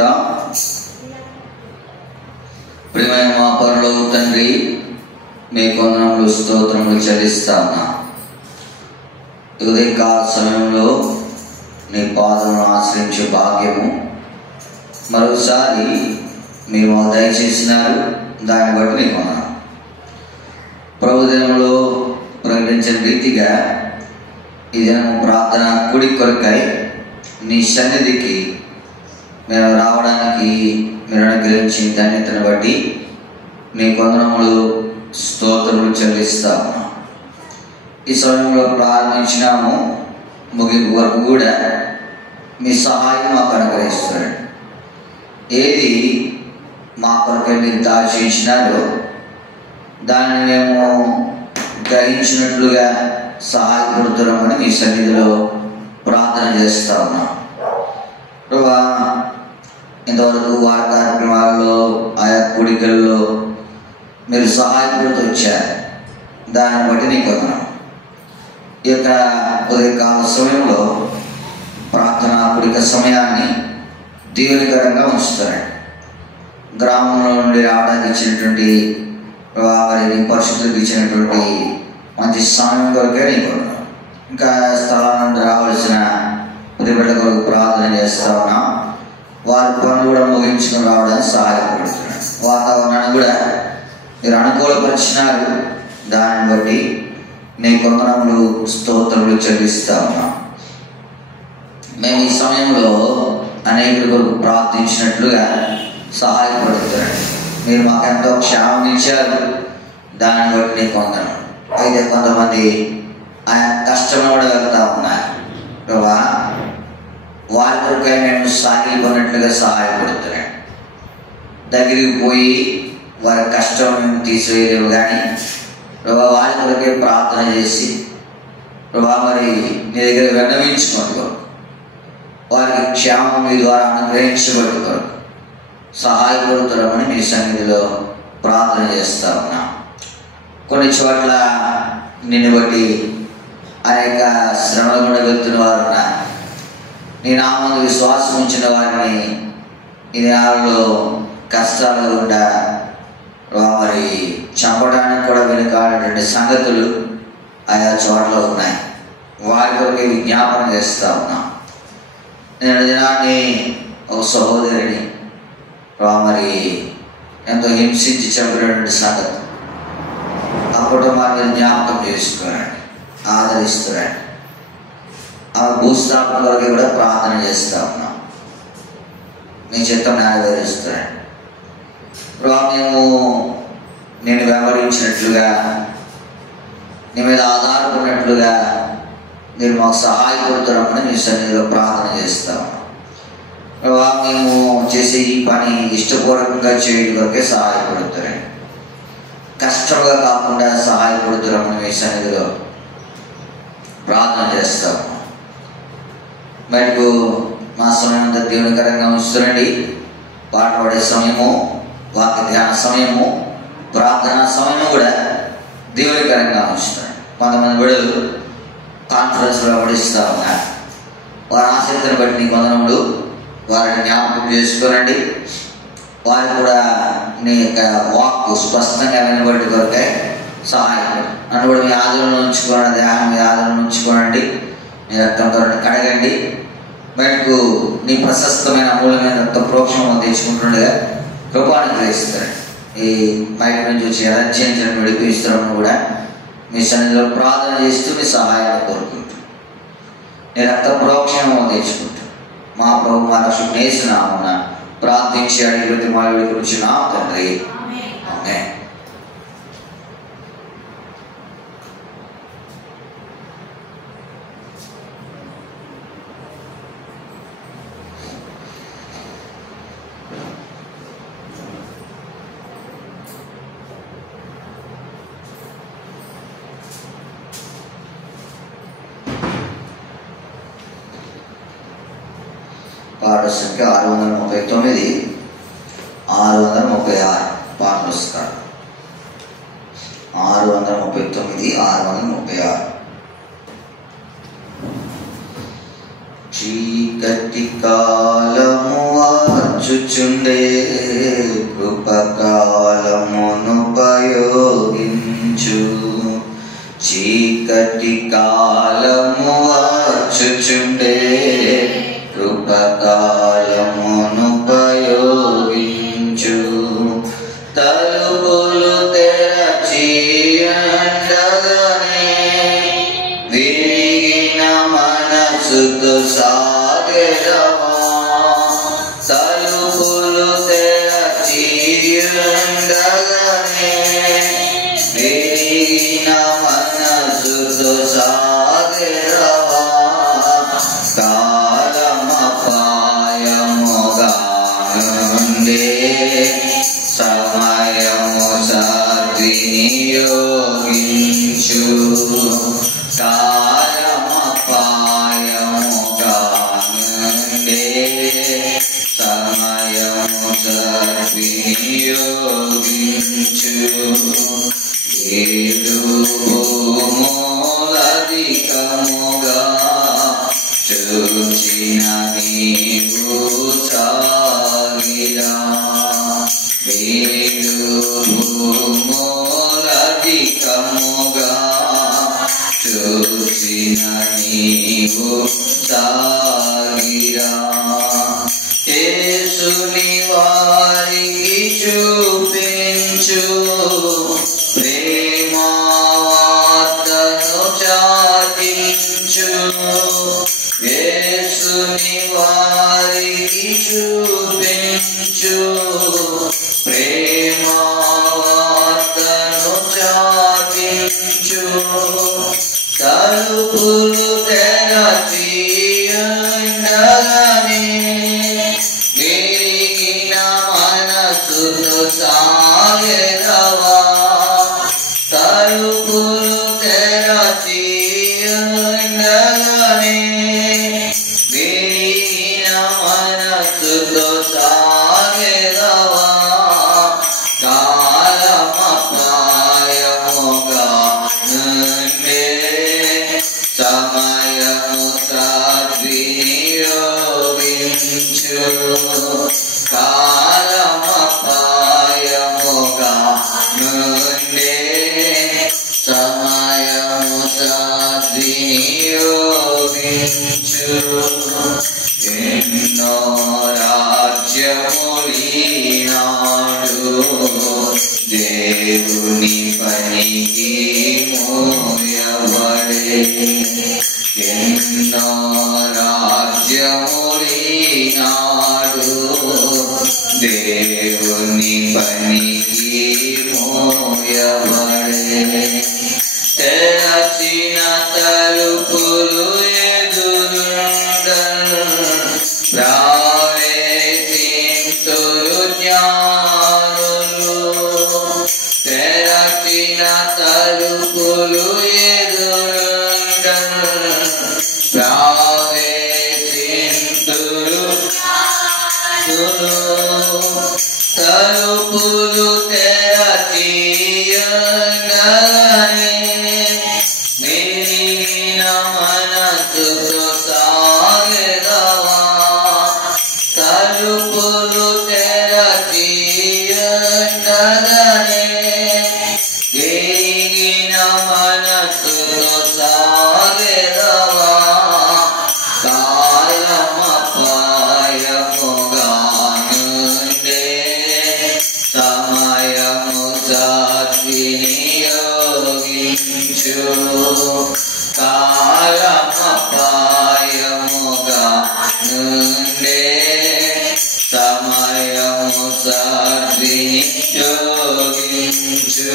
చేసుకుంటాం. ప్రియమైన మా పరలోక తండ్రి, మీ వందనములు స్తోత్రములు చెల్లిస్తా ఉన్నా. ఉదయకాల సమయంలో నీ పాదమును ఆశ్రయించే భాగ్యము మరోసారి మేము దయచేసినారు. దాన్ని బట్టి నీకు వందనాలు. ప్రభు దినంలో ప్రకటించిన రీతిగా ఈ దినము ప్రార్థన కూడి కొరకై నీ సన్నిధికి మేము రావడానికి మీరు అనుగ్రహించిన ధన్యతను బట్టి నీ వందనములు స్తోత్రములు చెల్లిస్తా ఉన్నాం. ఈ సమయంలో ప్రారంభించినాము, ముగింపు వరకు కూడా మీ సహాయం మాకు అనుగ్రహిస్తాడు. ఏది మా కొరకు మీరు దాచేసినారో దాన్ని మేము గ్రహించినట్లుగా సహాయపడుతున్నామని మీ సన్నిధిలో ప్రార్థన చేస్తా ఉన్నాం. ప్రభా, ఇంతవరకు వారి కార్యక్రమాల్లో ఆయా కూడికల్లో మీరు సహాయపడుతూ వచ్చారు. దాన్ని బట్టి నీకు వందనాలు. ఈ యొక్క ఉదయకాల సమయంలో ప్రార్థన కూడిక సమయాన్ని దీవెనకరంగా ఉంచుతారు. గ్రామంలో నుండి రావడానికి ఇచ్చినటువంటి వారి పరిస్థితులకు ఇచ్చినటువంటి మంచి సమయం కొరకే నీకు వందనాలు. ఇంకా స్థలం నుండి రావాల్సిన ప్రతిబిడ్డ కొరకు ప్రార్థన చేస్తా ఉన్నాం. వారి పనులు కూడా ముగించుకుని రావడానికి సహాయపడుతున్నాడు. వాతావరణాన్ని కూడా మీరు అనుకూలపరిచినారు. దాన్ని బట్టి నీ వందనములు స్తోత్రములు చెల్లిస్తా ఉన్నాం. మేము ఈ సమయంలో అనేకుల కొరకు ప్రార్థించినట్లుగా సహాయపడుతున్నాడు. మీరు మాకెంతో క్షేమం ఇచ్చారు. దాన్ని బట్టి నీకు వందనాలు. అయితే కొంతమంది ఆయన కష్టంలో కూడా వెళ్తా ఉన్నారు. ప్రభా, వారి కొరకై మేము సాగిపోయినట్లుగా సహాయపడుతున్నాడు. దగ్గరికి పోయి వారి కష్టం తీసివేయలేవు, కానీ ప్రభా వారి కొరకే ప్రార్థన చేసి ప్రభా మరి నీ దగ్గర విన్నవించుకోండి, వారికి క్షేమం మీ ద్వారా అనుగ్రహించబడి కొరకు సహాయపడుతున్నామని మీ సన్నిధిలో ప్రార్థన చేస్తా ఉన్నా. కొన్ని చోట్ల నిన్ను బట్టి అనేక శ్రమలు కూడా వెళ్తున్న వారు ఉన్నారు. నీ నామందు విశ్వాసం ఉంచిన వారిని ఈ దినాలలో కష్టాలు గుండా మరి చంపడానికి కూడా వెనుకాడేటువంటి సంగతులు ఆయా చోట్ల ఉన్నాయి. వారి కొరకు విజ్ఞాపన చేస్తూ ఉన్నాం. నేను దినాన్ని ఒక సహోదరిని మరి ఎంతో హింసించి చంపినటువంటి సంగతి ఆ కుటుంబాన్ని జ్ఞాపకం చేసుకోనండి, ఆదరిస్తున్నాడు. ఆ భూస్థాపన కొరకు కూడా ప్రార్థన చేస్తూ ఉన్నాం. నీ చిత్తం నెరవేరుస్తున్నాడు. మేము నేను వ్యవహరించినట్లుగా నీ మీద ఆధారపడినట్లుగా మీరు మాకు సహాయపడుతున్నామని మీ సన్నిధిలో ప్రార్థన చేస్తాము. మేము చేసే ఈ పని ఇష్టపూర్వకంగా చేయడం వరకే సహాయపడుతున్నాను, కష్టంగా కాకుండా సహాయపడుతున్నామని మీ సన్నిధిలో ప్రార్థన చేస్తాము. మీకు మా సమయం అంతా దీవెనకరంగా ఉంచుతుండండి. పాట పాడే సమయము, వాక్య ధ్యాన సమయము, ప్రార్థనా సమయము కూడా దీవెనకరంగా ఉంచుతాడు. కొంతమంది బిడ్డలు కాన్ఫరెన్స్లో పడిస్తూ ఉన్నారు. వారి ఆసక్తిని బట్టి నీ వందనములు. వారిని జ్ఞాపకం చేసుకోనండి. వారు కూడా నీ యొక్క వాక్కు స్పష్టంగా వినబడి కొరకే సహాయపడు. నన్ను కూడా మీ ఆదరణ ఉంచుకోనండి, దేహం మీ ఆదరణ ఉంచుకోనండి. మీ రక్తంతో కడగండి. బయటకు నీ ప్రశస్తమైన అమూల్యమైన రక్త ప్రోక్షణం తెచ్చుకుంటుండగా కృపాన్ని గ్రహిస్తాడు. ఈ బయట నుంచి వచ్చి ఎలర్జీని విడిపిస్తున్నాము కూడా మీ సన్నిధిలో ప్రార్థన చేస్తూ మీ సహాయాన్ని కోరుకుంటూ నీ రక్త ప్రోక్షణం తెచ్చుకుంటూ మా ప్రభు మా రక్షకుడు యేసు నామమున ప్రార్థించి అడిగి బ్రతిమాలి వేడుకొనుచున్నాము తండ్రి, ఆమేన్. పాట సంఖ్య 639, 636 పాట పుస్తకాలు 639, 636. చీకటి కాలము వార్చు వార్చుచుండే కృపకాలమును ఉపయోగించు. చీకటి కాలము వార్చుచుండే కృపకాలమును ఉపయోగించు. తలుపులు తెరచి ఉండగానే విరిగిన మనసుతో సాగెదవా. తలుపులు తెరచి ఉండగానే విరిగిన మనసుతో సాగెదవా. కాలమపాయముగా నుండే సమయము సద్వినియోగించు. కాలమపాయముగా నుండే సమయము సద్వినియోగించు. మూలధికముగా చూచిన నీవు సాగిరా. మూలధికముగా చూచిన నీవు సాగిరా. యేసుని వారికి చూపించు ప్రేమవార్తను చాటించు. యేసుని వారికి చూపించు ప్రేమవార్తను చాటించు. తలుపులు తెరచి ఉండగానే విరిగిన మనసుతో సాగెదవా. తలుపులు తెరచి ఉండగానే విరిగిన మనసుతో సాగెదవా. కాలమపాయముగా నుండే సమయము సద్వినియోగించు. కాలమపాయముగా నుండే సమయము సద్వినియోగించు. ఎన్నో రాజ్యములీనాడు దేవుని పనికి మోయబడే. ఎన్నో రాజ్యములీనాడు దేవుని పనికి మోయబడే. తెరచిన తలుపులు ఎదురుండను ప్రవేశింతురు జ్ఞానులు. తెరచిన తలుపులు ఎదురుండను ప్రవేశింతురు జ్ఞానులు. తలుపులు తెరచి ఉండగానే విరిగిన మనసుతో సాగెదవా. తలుపులు తెరచి ఉండగానే విరిగిన మనసుతో సాగెదవా. కాలమపాయముగా నుండే సమయము సద్వినియోగించు. కాలమపాయముగా నుండే సమయము సద్వినియోగించు.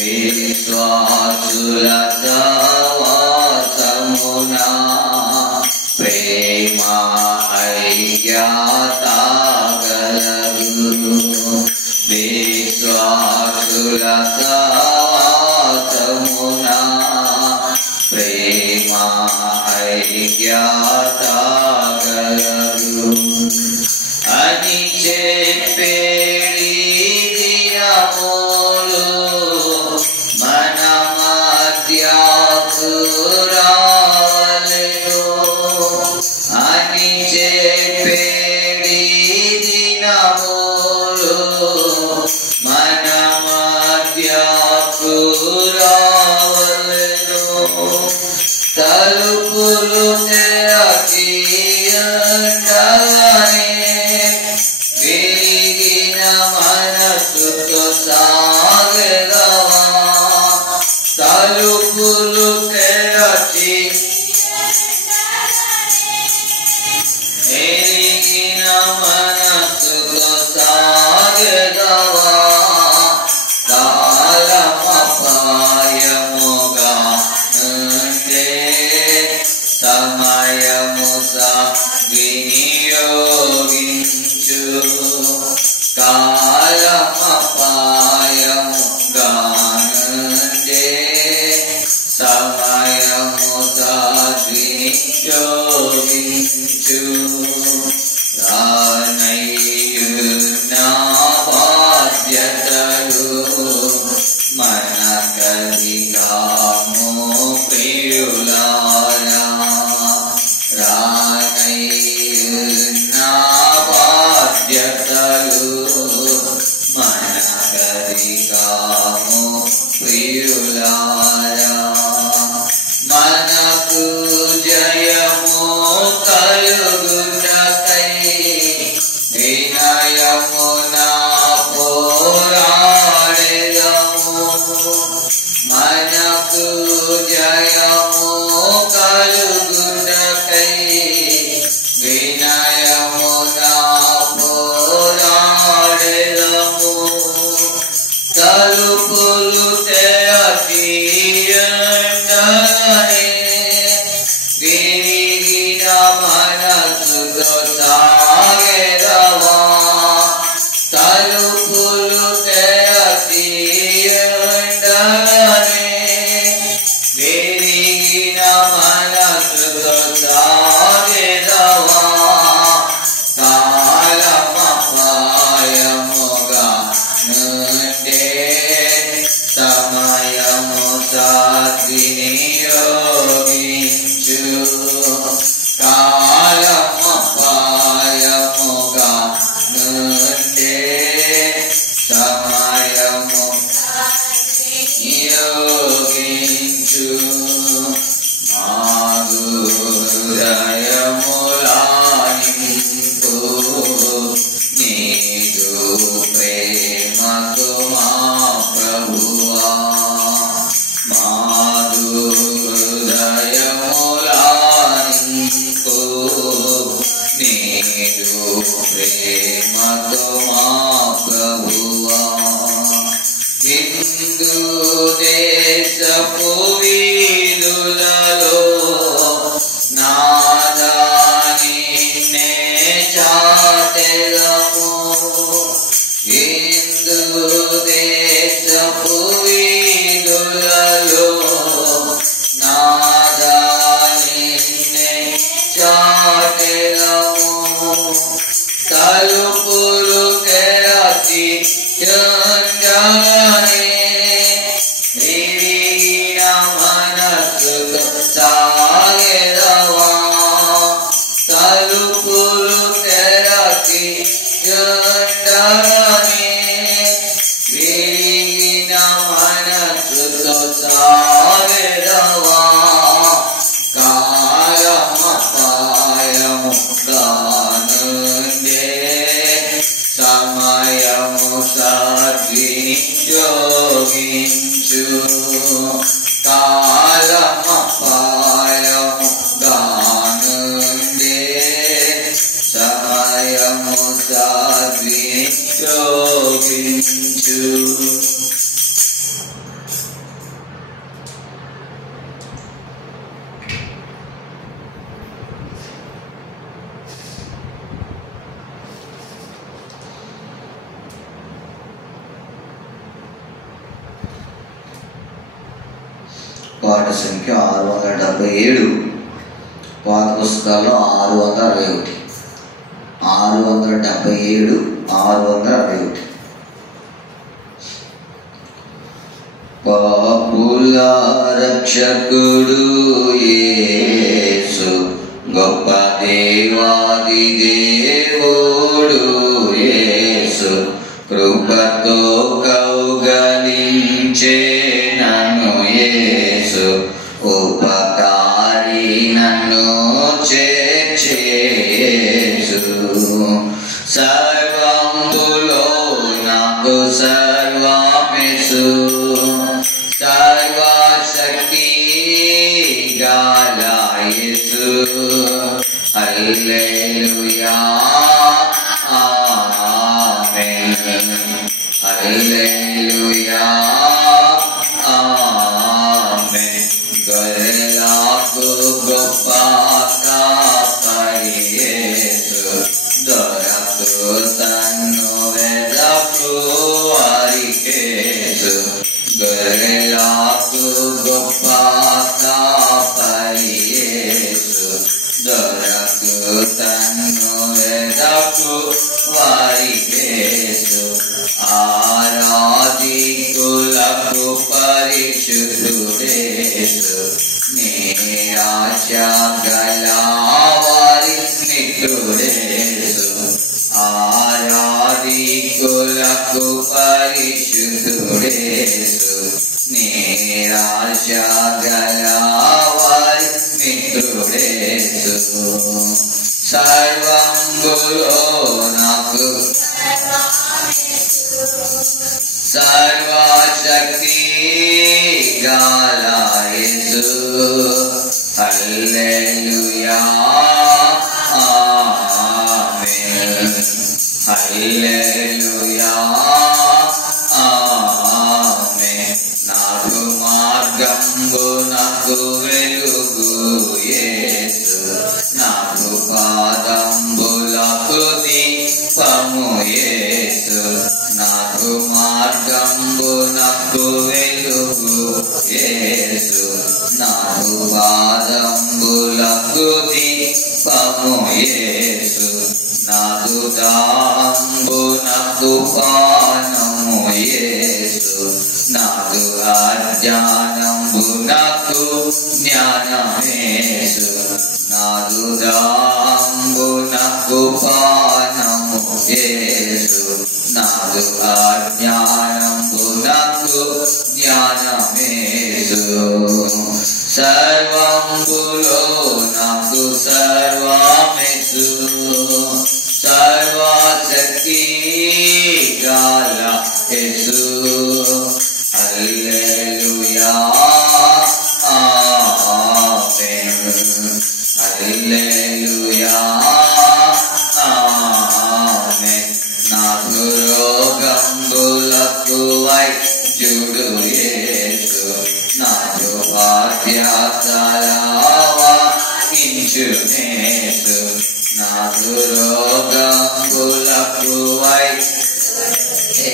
విశ్వాసుల సహవాసమునా ప్రేమ ఐక్యత గలదు. విశ్వాసుల సహవాసమునా ప్రేమ ఐక్యత గలదు. అని చెప్పేడి దినములు మన మధ్యకు రావలెను. అని చెప్పేడి తొలగించు కాలమపాయముగానుండే సమయము సద్వినియోగించు రానయ్యున్న బాధ్యతలు మనకదిగాము ప్రియులారా రానయ్యున్న బాధ్యతలు మనకదిగాము ప్రియులారా మనకు జయము కలుగుటకై వినయమున పోరాడెదము మనకు జయము కలుగుటకై వినయమున పోరాడెదము తలుపులు తెరచియుండగానే విరిగిన మనసుతో సాగెదవా తలుపులు తెరచియుండగానే విరిగిన మనసుతో సాగెదవా కాలమపాయముగా నుండే సమయము సద్వినియోగించు కాలమపాయముగా నుండే సమయము నియోగించు మాగు హృదయములానింపు నీదు ప్రేమతో మా ప్రభువా మాగు హృదయములానింపు నీదు ప్రేమతో మా ప్రభువా హిందూ దేశపు వీధులలో నాదానినే చాటెదము హిందూ దేశపు వీధులలో నాదానినే చాటెదము తలుపులు తెరచియుండగానే విరిగిన మనసుతో సాగెదవా తలుపులు తెరచియుండగానే విరిగిన మనసుతో సాగెదవా కాలమపాయముగానుండే సమయము సద్వినియోగించు కాలమపాయముగానుండే సమయము సద్వినియోగించు పాట సంఖ్య 677 పాత పుస్తకాల్లో 661 677 661 పాపుల రక్షకుడు యేసు గొప్ప దేవాది దేవుడు యేసు కృపతో కౌగలించే నన్ను యేసు ఉపకారి నన్ను చేర్చే యేసు సర్వంతులో నాకు సర్వమేసు సర్వశక్తి గల యేసు హల్లెలూయా ఆమేన్ హల్లెలూయా ఆమేన్ గొర్రెలకు గొప్ప కాపరి యేసు దొరకు వారికేసు ఆరాధికులకు పరిశుద్ధుడేసు నిరాశ గల వారి మిత్రుడేసు ఆరాధికులకు పరిశుద్ధుడేసు నిరాశ గల వారి మిత్రుడేసు సర్వంబులో నాకు సర్వశక్తి గల యేసు హల్లెలూయా ఆమేన్ హల్లెలూయా ఆమేన్ నాకు మార్గంబు నాకు వెలుగు యేసు నాకు పాదంబులకు దీపము యేసు నాకు మార్గంబు నాకు వెలుగు యేసు నాకు పాదంబులకు దీపము యేసు నాకు దాంబు నాకు పానము యేసు నాకు అజ్ఞానంబు నాకు జ్ఞానమేసు నాకు దాంబు నాకు పానము యేసు నాకు అజ్ఞానంబు నాకు జ్ఞానమేసు సర్వంబులో నాకు సర్వమేసు సర్వశక్తి గల యేసు హల్లెలూయా ఆమేన్ హల్లెలూయా ఆమేన్ నాకు రోగంబులకు వైద్యుడు యేసు నాకు బాధ్యతలవహించునేసు నాకు రోగంబులకు వైద్యుడు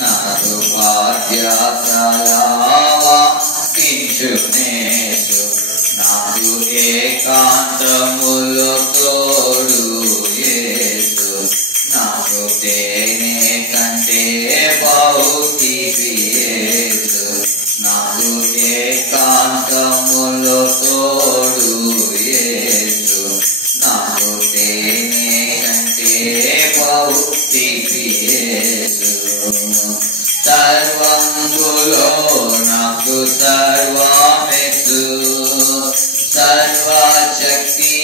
నాకు బాధ్యతలవహించునేసు నాకు ఏకాంతములో తోడు యేసు నాకు తేనె కంటే భౌతికి యేసు నాకు ఏకాంతములో తోడు యేసు నాకు తేనె కంటే భౌతికి యేసు సర్వంబులో నాకు సర్వమేసు సర్వశక్తి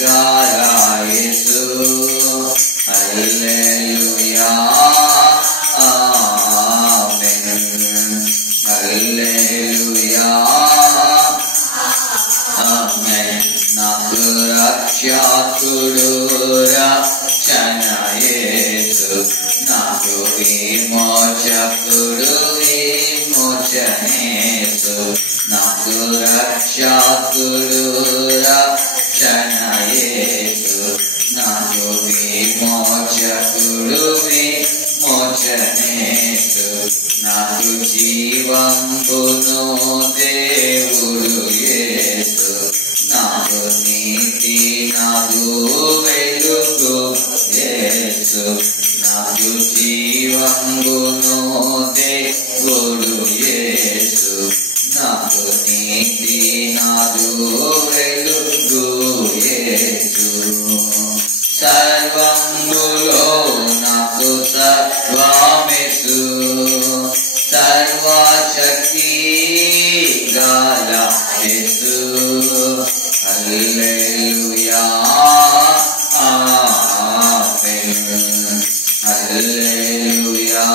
గల యేసు హల్లెలూయా ఆమేన్ హల్లెలూయా ఆమేన్ నాకు రక్షకుడు రక్షణ యేసు నాకు విమోచకుడు విమోచనేసు నాకు రక్షకుడు రక్షణ యేసు నాకు విమోచకుడు విమోచనేసు నాకు జీవంబును దేవుడు యేసు నాకు నీతి నాకు వెలుగు యేసు నాకు జీవంబును దేవుడు యేసు నాకు నీతి నాకు వెలుగు యేసు సర్వంబులో నాకు సర్వమేసు సర్వశక్తి గల యేసు హల్లెలూయా ఆమేన్ హల్లెలూయా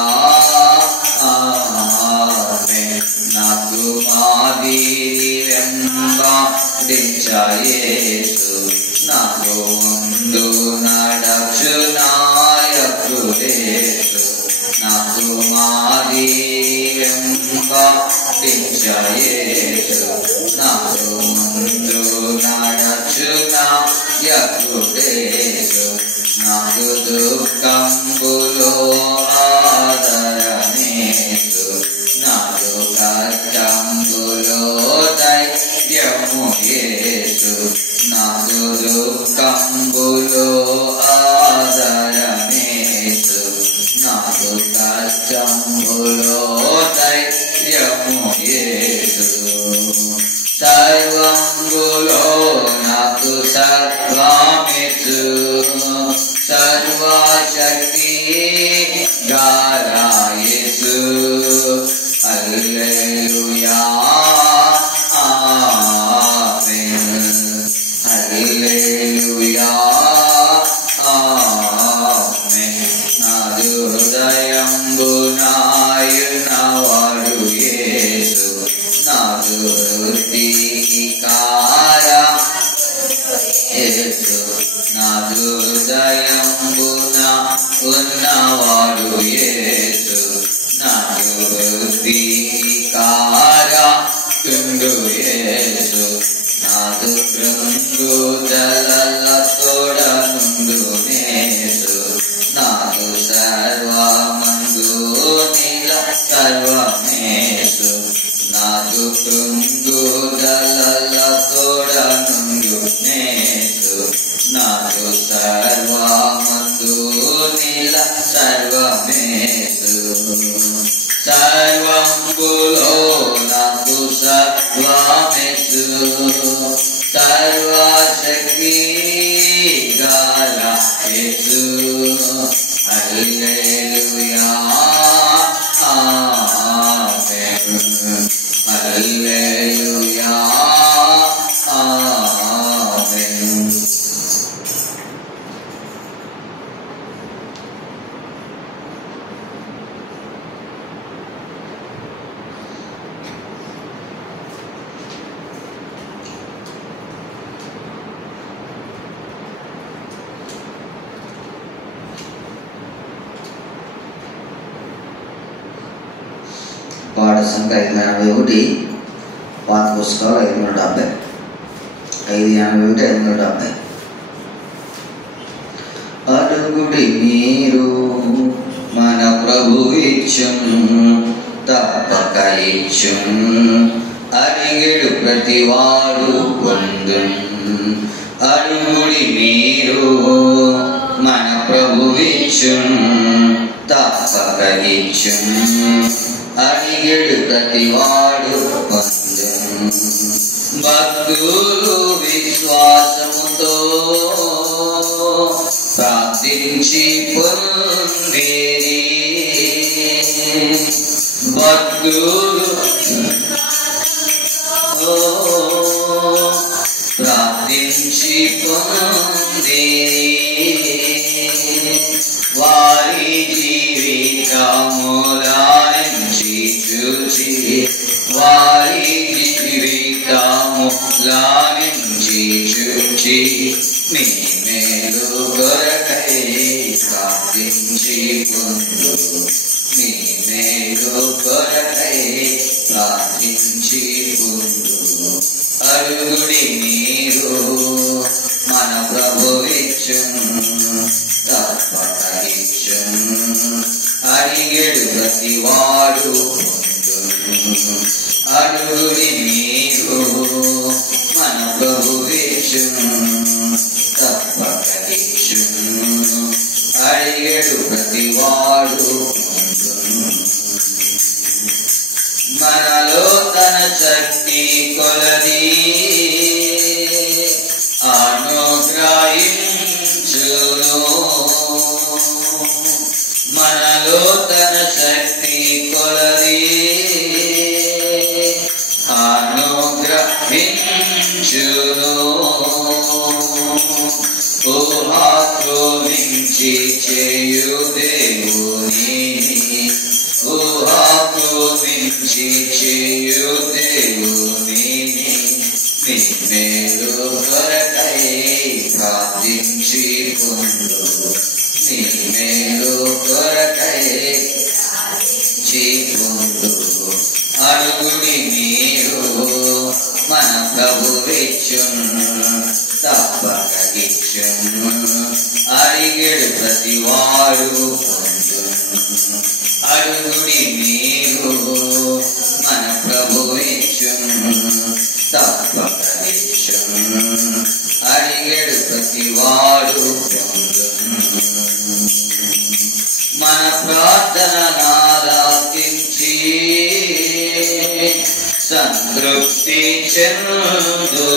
ఆమేన్ నాకు మాదిరి వెంబడించ యేసు నాకు ముందు నడచు నాయకుడేసు నాకు మాదిరి వెంబడించ యేసు నాకు ముందు నడచు నాయకుడేసు నాకు దుఃఖంబులో ఆదరణేసు నాకు కష్టంబులో ధైర్యము యేసు నాకు దుఃఖంబులో శక్తి గారాయేసు హల్లెలూయా ఆమేన్ హల్లెలూయా ఆమేన్ నాదు హృదయంబునాయునవాడు యేసు నాదు హృతికార యేసు నాదు హృదయంబున ఉన్నవాడు యేసు నాదు హృతికార కుండు యేసు నాదు కృంగుదలల తోడనుండు నేసు నాదు సర్వమందు నీల సర్వమేసు నాదు కృంగుదలల తోడనుండు నేసు నాదు సర్వమందు నీల సర్వమేసు సర్వంబులో నాకు సర్వమేసు సర్వశక్తి గల యేసు హల్లెలూయా ఆమేన్ హల్లెలూయా ఆమేన్. పాట సంఖ్య 581, పాత పుస్తకాలు 570, 581, 570. అడుగుడి మీరు మన ప్రభు ఇచ్చును తప్పక ఇచ్చును అడిగెడు ప్రతివాడు పొందును. అడుగుడి మీరు మన ప్రభు ఇచ్చును తప్పక ఇచ్చును అడిగెడు ప్రతివాడు పొందును. భక్తులు విశ్వాసముతో ప్రార్థించి పొందిరి. భక్తులు ప్రార్థించి పొందిరి. వారి జీవితములా నుంచి చూచి వారి జీవితములా నుంచి చూచి మీ మేలు కొరకై ప్రార్థించి పొందు. మీ మేలు కొరకై ప్రార్థించి పొందు. అడుగుడి మీరు మన ప్రభు ఇచ్చును తప్పక ఇచ్చును అడిగెడు ప్రతివాడు పొందును. అడుగుడి మీరు మన ప్రభు ఇచ్చును తప్పక ఇచ్చును అడిగెడు ప్రతివాడు పొందును. మనలో తన శక్తి కొలది అనుగ్రహించును. మనలో తన శక్తి కొలది అనుగ్రహించును. ఊహకు మించి చేయు దేవునిని ఊహకు మించి చేయు దేవునిని మీ మేలు కొరకై ప్రార్థించి పొందు. మీ మేలు కొరకై పొందు. అడుగుడి మీరు మన ప్రభు ఇచ్చును తప్పక ఇచ్చును అడిగెడు ప్రతివాడు పొందును. అడుగుడి మీరు మన ప్రభు ఇచ్చును తప్పక ఇచ్చును అడిగెడు ప్రతివాడు పొందును. మన ప్రార్థన ఆలకించి సంతృప్తి చెందును.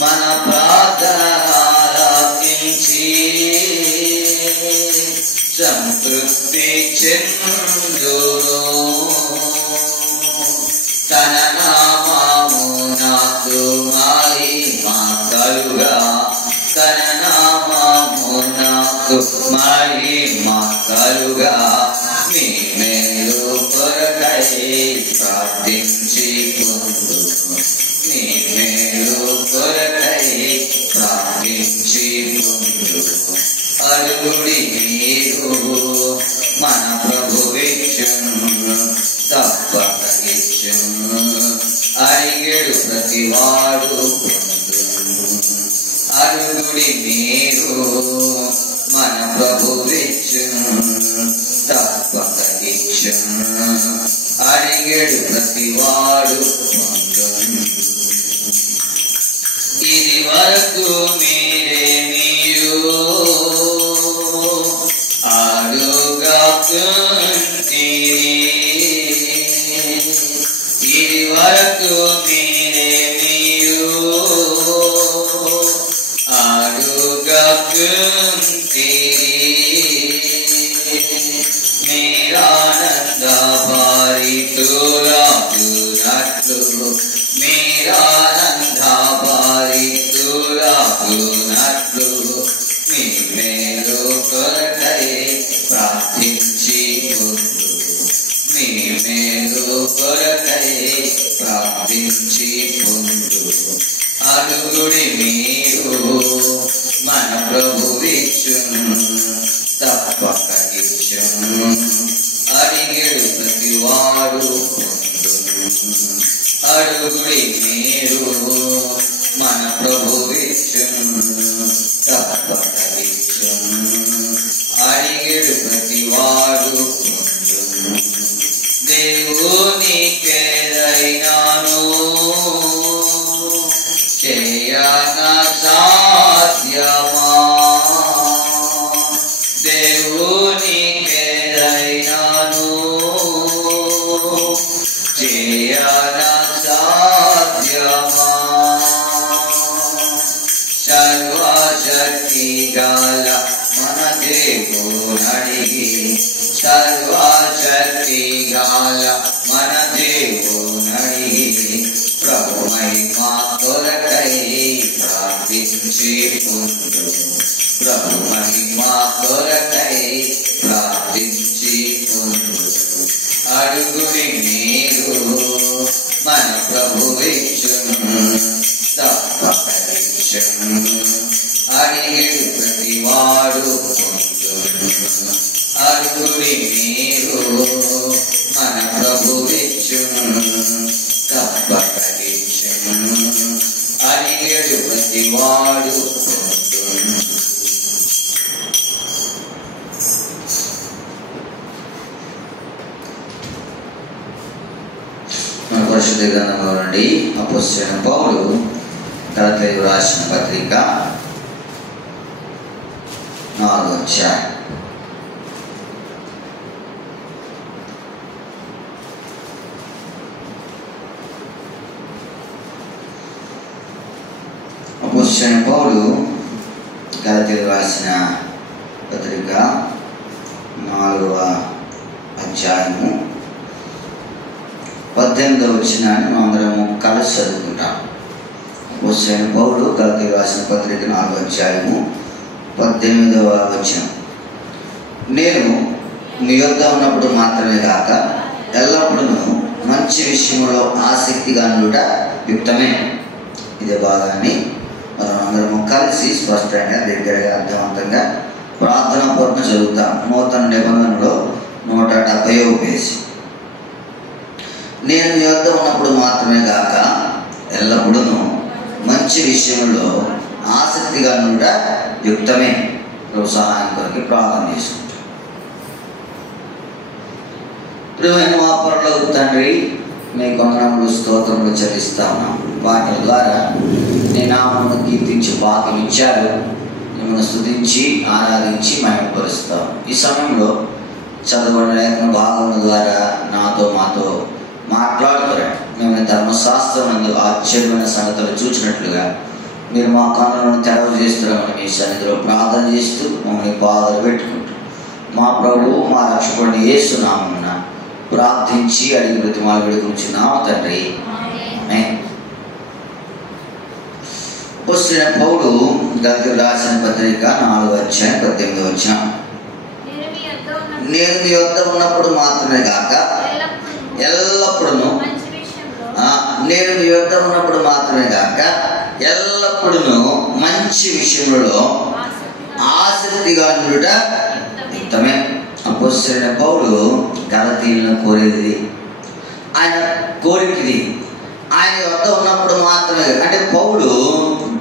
మన ప్రార్థన ఆలకించి తృప్తి చెందును. తన నామమునకు మహిమ కలుగా, తన నామమునకు మహిమ కలుగా. మీ మేలు కొరకై ప్రార్థించి పొందును. మీ మేలు కొరకై ప్రార్థించి పొందును. అడుగుడి మీరు మన ప్రభువిచ్చును, తప్పక ఇచ్చును. అడిగేడు ప్రతివాడు పొందును. అడుగుడి మీరు మన ప్రభువిచ్చును, తప్పక ఇచ్చును. అడిగేడు ప్రతివాడు పొందును. ఇది వరకు మీరు అడుగకుంటిరి, ఇది వరకు మీరు అడుగకుంటిరి. మీరానంద భారితులాగునట్లు, మీరానంద భారితులాగునట్లు మీ మేలు కొరకై ప్రార్థించి పొందును. మీ మేలు కొరకై ప్రార్థించి పొందును. అడుగుడి మీరు మన ప్రభువిచ్చును, తప్పక ఇచ్చును. అడిగేడు ప్రతివాడు పొందును. అడుగుడి మీరు మన ప్రభువిచ్చును, తప్పక ఇచ్చును. అడిగేడు ప్రతివాడు పొందును. దేవునికేదైనాను చేయన సాధ్యమా, దేవునికేదైనాను చేయన సాధ్యమా. సర్వశక్తి గల మన దేవునడిగి, సర్వశక్తి గల మన దేవునడిగి ప్రభు మహిమ కొరకై ప్రార్థించి పొందును. ప్రభు మహిమ కొరకై ప్రార్థించి పొందును. అడుగుడి మీరు మన ప్రభువిచ్చును, తప్పక ఇచ్చును. అడిగేడు ప్రతివాడు పొందును. అడుగుడి మీరు మన ప్రభువిచ్చును, తప్పక ఇచ్చును. అడిగేడు ప్రతివాడు పొందును. మన పరిశుద్ధ గ్రంథంలో నుండి అపోస్తలుడైన పౌలు గలతీయులకు రాసిన పత్రిక 4వ అధ్యాయం. అపోస్తలుడైన పౌలు గలతీయులకు రాసిన పత్రిక 4వ అధ్యాయము 18వ వచనాన్ని మనం అందరము కలిసి చదువుకుంటాం. అపోస్తలుడైన పౌలు గలతీయులకు రాసిన పత్రిక 4వ అధ్యాయము 18వ వచనం. నేను మీ యొద్ద ఉన్నప్పుడు మాత్రమే కాక ఎల్లప్పుడూ మంచి విషయంలో ఆసక్తిగా ఉండుట యుక్తమే. ఇదే భాగాన్ని మనం అందరము కలిసి స్పష్టంగా దగ్గరగా అర్థవంతంగా ప్రార్థనా పూర్వకంగా చదువుతాం. నూతన నిబంధనలో 170వ పేజీ. నేను మీ వద్ద ఉన్నప్పుడు మాత్రమే కాక ఎల్లప్పుడూ మంచి విషయంలో ఆసక్తిగా ఉండుట యుక్తమే. సహాయం కొరకు ప్రార్థన చేసుకుంటాం. ప్రియమైన మా పరలోక తండ్రి, మీ వందనములు స్తోత్రములు చెల్లిస్తా ఉన్నాం. వాటి ద్వారా నీ నామమును కీర్తించి భాగ్యం ఇచ్చారు. మిమ్మల్ని స్తుతించి ఆరాధించి మహిమపరుస్తాం. ఈ సమయంలో చదవడం లేఖన భాగముల ద్వారా మాతో మాట్లాడుతారు. మేము ధర్మశాస్త్రం ఆశ్చర్యమైన సంగతులు చూసినట్లుగా మీరు మా కన్నులను తెరవ చేస్తున్నామని మీ సన్నిధిలో ప్రార్థన చేస్తూ మమ్మల్ని బాధలు పెట్టుకుంటూ మా ప్రభువు మా రక్షకుడు యేసు నామమున ప్రార్థించి అడిగి బ్రతిమాలు వేడుకొనుచున్నాము తండ్రి. ఆమేన్. అపోస్తలుడైన పౌలు గలతీయులకు రాసిన పత్రిక 4:18 నేను మీ వద్ద ఉన్నప్పుడు మాత్రమే కాక ఎల్లప్పుడూ, నేను మీ వద్ద ఉన్నప్పుడు మాత్రమే కాక ఎల్లప్పుడూ మంచి విషయంలో ఆసక్తిగా ఉండుట యుక్తమే. అపోస్తలుడైన పౌలు గలతీయులను కోరేది, ఆయన కోరికది. ఆయన వద్ద ఉన్నప్పుడు మాత్రమే, అంటే పౌలు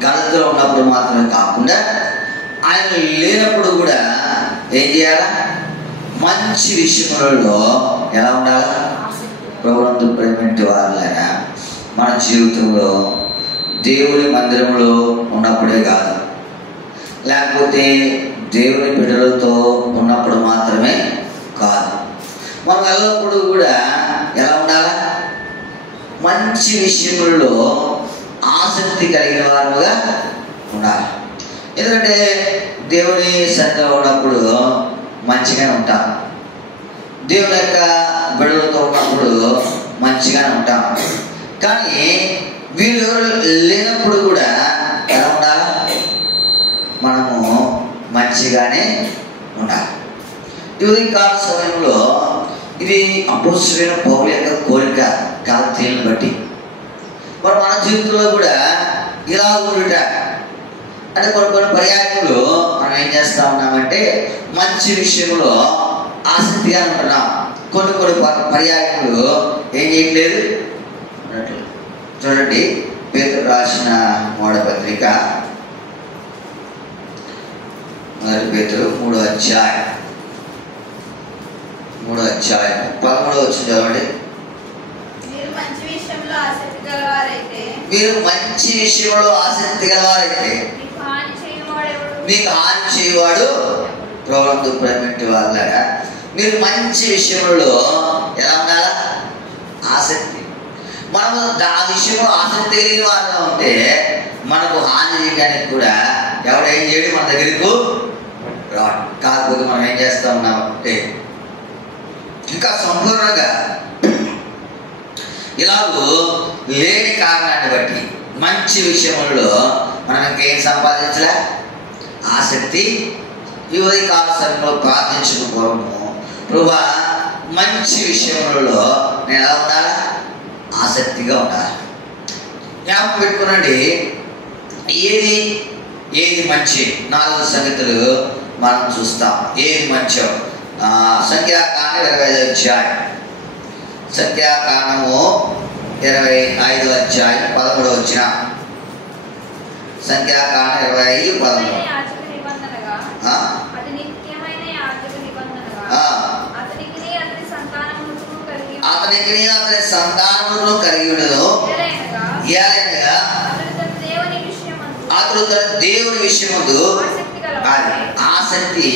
గలతీలో ఉన్నప్పుడు మాత్రమే కాకుండా ఆయన లేనప్పుడు కూడా ఏం చేయాలా? మంచి విషయములలో ఎలా ఉండాలా? ప్రభువునందు ప్రేమించే వారులారా, మన జీవితంలో దేవుని మందిరంలో ఉన్నప్పుడే కాదు, లేకపోతే దేవుని బిడ్డలతో ఉన్నప్పుడు మాత్రమే కాదు, మనం ఎల్లప్పుడూ కూడా ఎలా ఉండాలా? మంచి విషయములలో ఆసక్తి కలిగిన వారుగా ఉండాలి. ఎందుకంటే దేవుని సన్నిధిలో ఉన్నప్పుడు మంచిగానే ఉంటాం, దేవుని యొక్క బిడ్డలతో ఉన్నప్పుడు మంచిగానే ఉంటాం. కానీ వీళ్ళు ఎవరు లేనప్పుడు కూడా ఎలా ఉండాలి? మనము మంచిగానే ఉండాలి. ఈ కాల సమయంలో ఇది అపోస్తలుడైన పౌలు యొక్క కోరిక గలతీయులను బట్టి. మరి మన జీవితంలో కూడా ఇలా ఉండుట అంటే కొన్ని పర్యాయములు మనం ఏం చేస్తూ ఉన్నామంటే మంచి విషయంలో ఆసక్తిగా ఉంటున్నాం. కొన్ని పర్యాయములు ఏం చేయట్లేదు అన్నట్లు. చూడండి, పేతురు రాసిన మొదటి పత్రిక, మొదటి పేతురు 3వ అధ్యాయం 13వ వచనం చదవండి. మీరు మంచి విషయంలో ఆసక్తి గలవారైతే మీకు హాని చేయవాడు ప్రభువునందు ప్రేమించే వాళ్ళగా. మీరు మంచి విషయంలో ఎలా ఉండాలా? ఆసక్తి. మనము ఆ విషయంలో ఆసక్తి కలిగిన వాళ్ళగా ఉంటే మనకు హాని చేయడానికి కూడా ఎవడు ఏం చేయడం మన దగ్గరకు రాడు. కాకపోతే మనం ఏం చేస్తూ ఉన్నామంటే ఇంకా సంపూర్ణంగా ఇలాగూ లేని కారణాన్ని బట్టి మంచి విషయంలో మనం ఇంకేం సంపాదించలే? ఆసక్తి. ఈ కాల సమయంలో ప్రార్థించుకోవడము, ప్రభువా మంచి విషయములలో నేను ఎలా ఉండాలా? ఆసక్తిగా ఉండాలి. జ్ఞాపకం పెట్టుకునండి, ఏది మంచి 4 సంగతులు మనం చూస్తాం. ఏది మంచో సంఖ్యాకాండం 25వ అధ్యాయం, సంఖ్యాకాండము 25వ అధ్యాయం 13వ వచనం. సంఖ్యాకాండం 25:13. అతనికి అతని సంతానమును కలిగి ఉండదు, అతడు తన దేవుని విషయమందు ఆసక్తి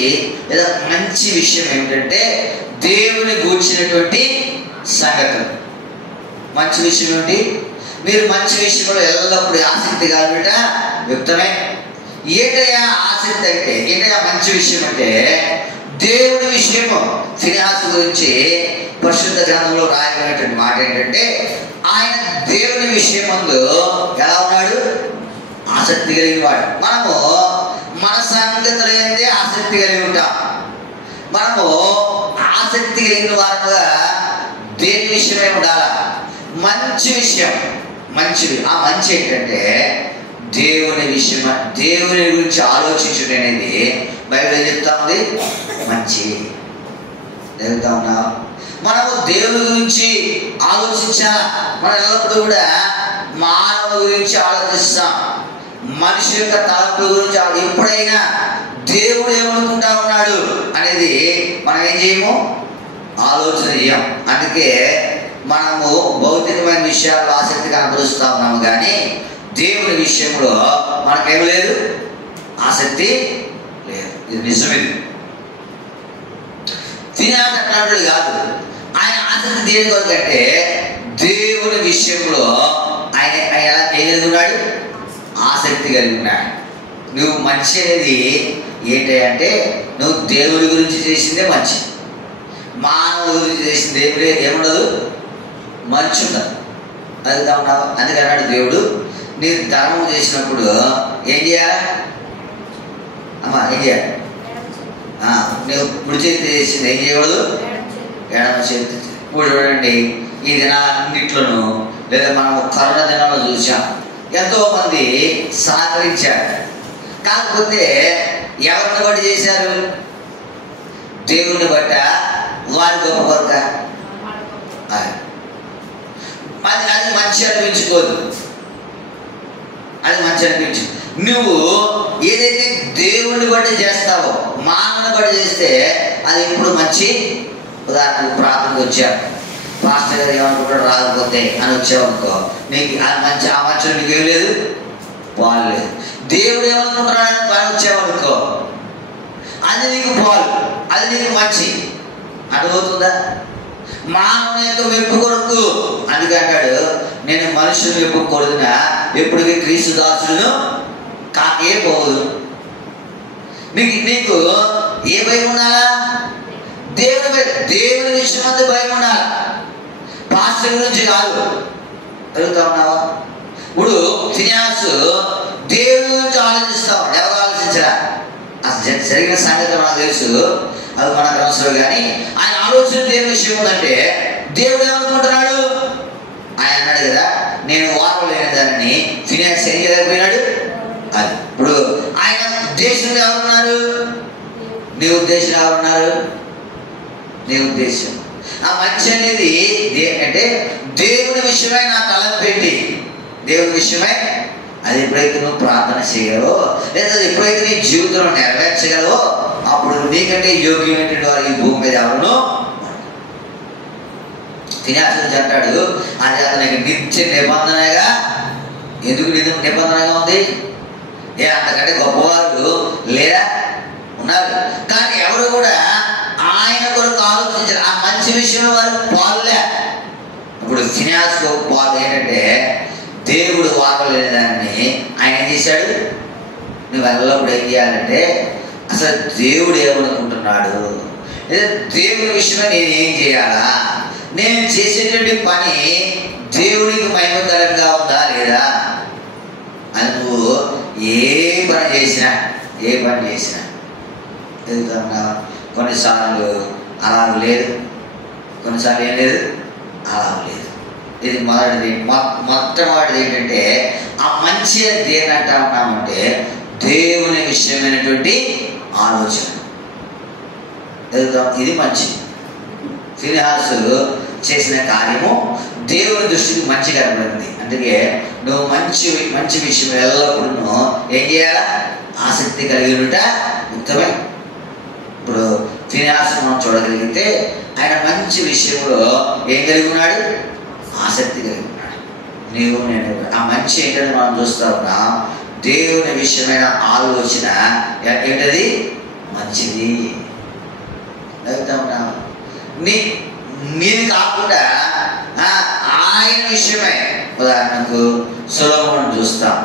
లేదా మంచి విషయం ఏమిటంటే దేవుని గూర్చినటువంటి సంగతులు. మంచి విషయం ఏమిటి? మీరు మంచి విషయంలో ఎల్లప్పుడూ ఆసక్తిగా ఉండుట యుక్తమే. ఏంటయ్యా ఆసక్తి అంటే? ఏంటయ్యా మంచి విషయం అంటే దేవుని విషయము. ఫినెహాసు గురించి పరిశుద్ధ గ్రంథంలో రాయబడినటువంటి మాట ఏంటంటే ఆయన దేవుని విషయమందు ఎలా ఉన్నాడు? ఆసక్తి కలిగిన వాడు. మనము మన సంగతులు ఏంటంటే ఆసక్తి కలిగి ఉంటాం. మనము ఆసక్తి కలిగిన వారుగా దేని విషయమే ఉండాలా? మంచి విషయం. మంచిది. ఆ మంచి ఏంటంటే దేవుని విషయం, దేవుని గురించి ఆలోచించడం అనేది బైబిల్ ఏం చెప్తా ఉంది? మంచి. చెప్తా ఉన్నా మనము దేవుని గురించి ఆలోచించా. మనం ఎల్లప్పుడూ కూడా మానవుల గురించి ఆలోచిస్తాం, మనిషి యొక్క తలంపు గురించి. ఎప్పుడైనా దేవుడు ఏమనుకుంటా ఉన్నాడు అనేది మనం ఏం చేయము? ఆలోచన చేయం. అందుకే మనము భౌతికమైన విషయాల్లో ఆసక్తి కనపరుస్తూ ఉన్నాము, కానీ దేవుని విషయంలో మనకేం లేదు, ఆసక్తి లేదు. ఇది నిజమే. ఫినెహాసు అట్లాంటి కాదు. ఆయన ఆసక్తి దేని కొరకంటే దేవుని విషయంలో ఆయన ఎలా చేయగలిగి ఉన్నాడు? ఆసక్తి కలిగి ఉన్నాడు. నువ్వు మంచి అనేది ఏంటి అంటే నువ్వు దేవుడి గురించి చేసిందే మంచి, మానవుడి గురించి చేసింది ఏముండదు, మంచి ఉండదు. అది ఉన్నావు. అందుకన్నాడు దేవుడు, నీవు ధర్మం చేసినప్పుడు ఏం చేయాలా అమ్మా, ఏం చేయాలి? నువ్వు కుడి చేతి చేసింది ఏం చేయకూడదు, ఎడమ చేతి. ఇప్పుడు చూడండి, ఈ దినాలన్నిట్లోనూ లేదా మనం కరోనా దినాల్లో చూసాం, ఎంతోమంది సహకరించారు. కాకపోతే ఎవరిని బట్టి చేశారు? దేవుని బట్ట, వారి గొప్ప కొరక. అది మంచి అనిపించుకోదు, అది మంచి అనిపించు. నువ్వు ఏదైతే దేవుని బట్టి చేస్తావో, మానవుని బట్టి చేస్తే అది ఇప్పుడు మంచి. ఉదాహరణకు ప్రార్థనకు వచ్చావు, పాస్టర్ గారు ఏమనుకుంటాడు రాకపోతే అని వచ్చావనుకో, నీకు ఆ మంచిలో నీకేం లేదు, పాలు లేదు. దేవుడు ఏమనుకుంటున్నాడని పని వచ్చావనుకో, అది నీకు పాలు, అది నీకు మంచి. అర్థమవుతుందా? మానవుని యొక్క మెప్పు కొరకు. అందుకే అంటాడు, నేను మనుషులు మెప్పు కొడుతున్నా ఎప్పటికీ క్రీస్తు దాసులను కాకే పోదు. నీకు ఏ భయం ఉండాలా? దేవుని విషయం అంతా భయం ఉండాలి, పాస్టర్ గురించి కాదు. అడుగుతా ఉన్నావా? ఇప్పుడు ఫినియాసు దేవుని గురించి ఆలోచిస్తాం. ఎవరు ఆలోచించరా? అసలు జరిగిన సంగతి మనకు తెలుసు, అది మనకు అవసరం. కానీ ఆయన ఆలోచన దేవుని విషయం ఉందంటే దేవుడు ఏమనుకుంటున్నాడు? ఆయన అన్నాడు కదా, నేను వారం లేని దానిని. ఫినియాస్ ఏం చేయలేకపోయినాడు. అది ఇప్పుడు ఆయన ఉద్దేశంలో ఎవరున్నారు? నీ ఉద్దేశం ఎవరున్నారు? నీ ఉద్దేశం. ఆ మంచి అనేది అంటే దేవుని విషయమై నా తలను పెట్టి, దేవుని విషయమై అది ఎప్పుడైతే నువ్వు ప్రార్థన చేయగలవో, లేదా ఎప్పుడైతే నీ జీవితంలో నెరవేర్చగలవో, అప్పుడు నీకంటే యోగ్యమైనటువంటి వారు ఈ భూమి మీద ఎవరు. ఫినియాస్ అంటాడు, అది అతనికి నిత్య నిబంధనగా. ఎందుకు నిబంధనగా ఉంది? అంతకంటే గొప్పవారు లేరా? ఉన్నారు. కానీ ఎవరు కూడా ఆయన కొరకు ఆలోచించారు. ఆ మంచి విషయంలో వారు పాలులే. ఇప్పుడు ఫినియాస్ పాలు ఏంటంటే, దేవుడు వాడలేని దాన్ని ఆయన ఏం చేశాడు? నువ్వు వెళ్ళప్పుడు ఏం చేయాలంటే, అసలు దేవుడు ఏమనుకుంటున్నాడు, లేదా దేవుడి విషయమే నేను ఏం చేయాలా, నేను చేసేటువంటి పని దేవుడికి మహిమకరంగా ఉందా లేదా అని నువ్వు ఏ పని చేసినా ఎదుగుతున్నా. కొన్నిసార్లు అలా లేదు, కొన్నిసార్లు ఏం లేదు, అలా లేదు. ఇది మొట్టమొదటిది ఏంటంటే, ఆ మంచి దేని అంటా ఉన్నామంటే దేవుని విషయమైనటువంటి ఆలోచన. ఇది మంచి. ఫినిహాసు చేసిన కార్యము దేవుని దృష్టికి మంచి కనబడింది. అందుకే నువ్వు మంచి విషయం ఎల్లప్పుడూ ఏం చేయాలా? ఆసక్తి కలిగి ఉంట ఉత్తమే. ఇప్పుడు ఫినిహాసు మనం చూడగలిగితే ఆయన మంచి విషయంలో ఏం కలిగి ఉన్నాడు? ఆసక్తి కలిగి ఉన్నాడు. నేను ఆ మంచి ఏంటని మనం చూస్తా ఉన్నాం. దేవుని విషయమైన ఆలోచన ఏంటది? మంచిది. వెళ్తా ఉన్నాం. నీది కాకుండా ఆయన విషయమే. ఉదాహరణకు సొలొమోను చూస్తాం.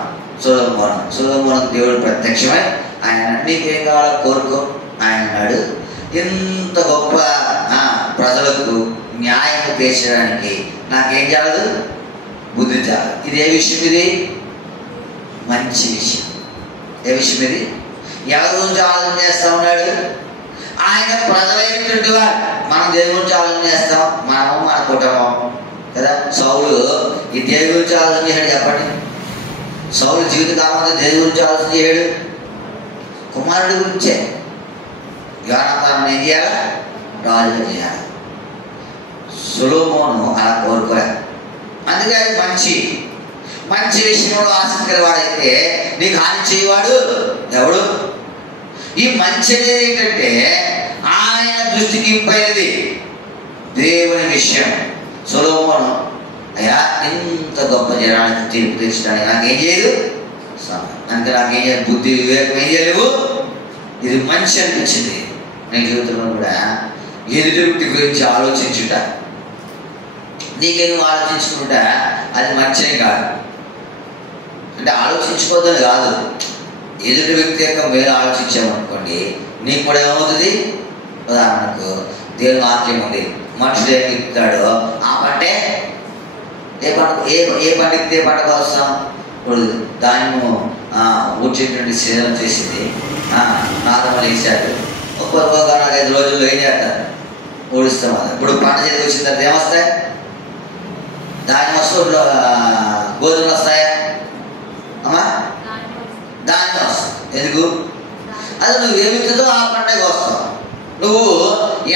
సొలొమోను దేవుడు ప్రత్యక్షమై ఆయన నీకేం కావాలో కోరుకో ఆయన అన్నాడు. ఇంత గొప్ప ప్రజలకు న్యాయం తీర్చడానికి నాకేం చాలదు? బుద్ధి చాలదు. ఇది ఏ విషయం? ఇది మంచి విషయం. ఏ విషయం ఇది? ఎవరి గురించి ఆలోచన చేస్తా ఉన్నాడు? ఆయన ప్రజలైనటువంటి వారు. మనం దేవుడి గురించి ఆలోచన చేస్తాం, మనము మన కుటుంబం కదా. సౌలు ఈ దేవుడి గురించి ఆలోచన చేశాడు చెప్పండి. సౌలు జీవితకాలంలో దేవుడి గురించి ఆలోచన చేయడు, కుమారుడి గురించే. యోనాతాను ఏం చేయాలి? రాజుగా చేయాలి. సొలొమోను అలా కోరుకోలేదు. అందుకే అది మంచి విషయంలో ఆసక్తి వాడైతే నీకు హాని చేయవాడు ఎవడు? ఈ మంచి అనేది ఏంటంటే ఆయన దృష్టికి ఇంపైనది దేవుని విషయం. సొలొమోను అయ్యా ఇంత గొప్ప జనానికి తీర్పు తీర్చడానికి నాకేం చేయదు, అందుకే నాకేం చేయదు, బుద్ధి వివేకం ఏం చేయలేవు. ఇది మంచి అనిపించింది. నేను జీవితంలో కూడా ఎదుటి గురించి ఆలోచించుట, నీకే నువ్వు ఆలోచించుకుంటా అది మంచిది కాదు. అంటే ఆలోచించుకోవద్దని కాదు, ఎదుటి వ్యక్తి యొక్క మేలు ఆలోచించామనుకోండి, నీకు కూడా ఏమవుతుంది? ఉదాహరణకు దేవుని వాక్యం ఉంది, మనుషుడు ఏమి ఇస్తాడో ఆ పంటే ఏ పంట ఏ పంట ఇస్తే పంట వస్తాం. ఇప్పుడు దాన్ని ఊడ్చేటువంటి సీజన్ చేసింది, నార్మల్ వేసాడు, ఒక్కొక్క 4-5 రోజుల్లో ఏం చేస్తారు? ఊడిస్తాం. అది ఇప్పుడు పంట చేతికి వచ్చిన తర్వాత ఏమొస్తాయి? ధాన్యం వస్తూ గోధుమలు వస్తాయా అమ్మా? ధాన్యం వస్తుంది. ఎందుకు? అది నువ్వు ఏమిస్తుందో ఆ పంటకి వస్తావు. నువ్వు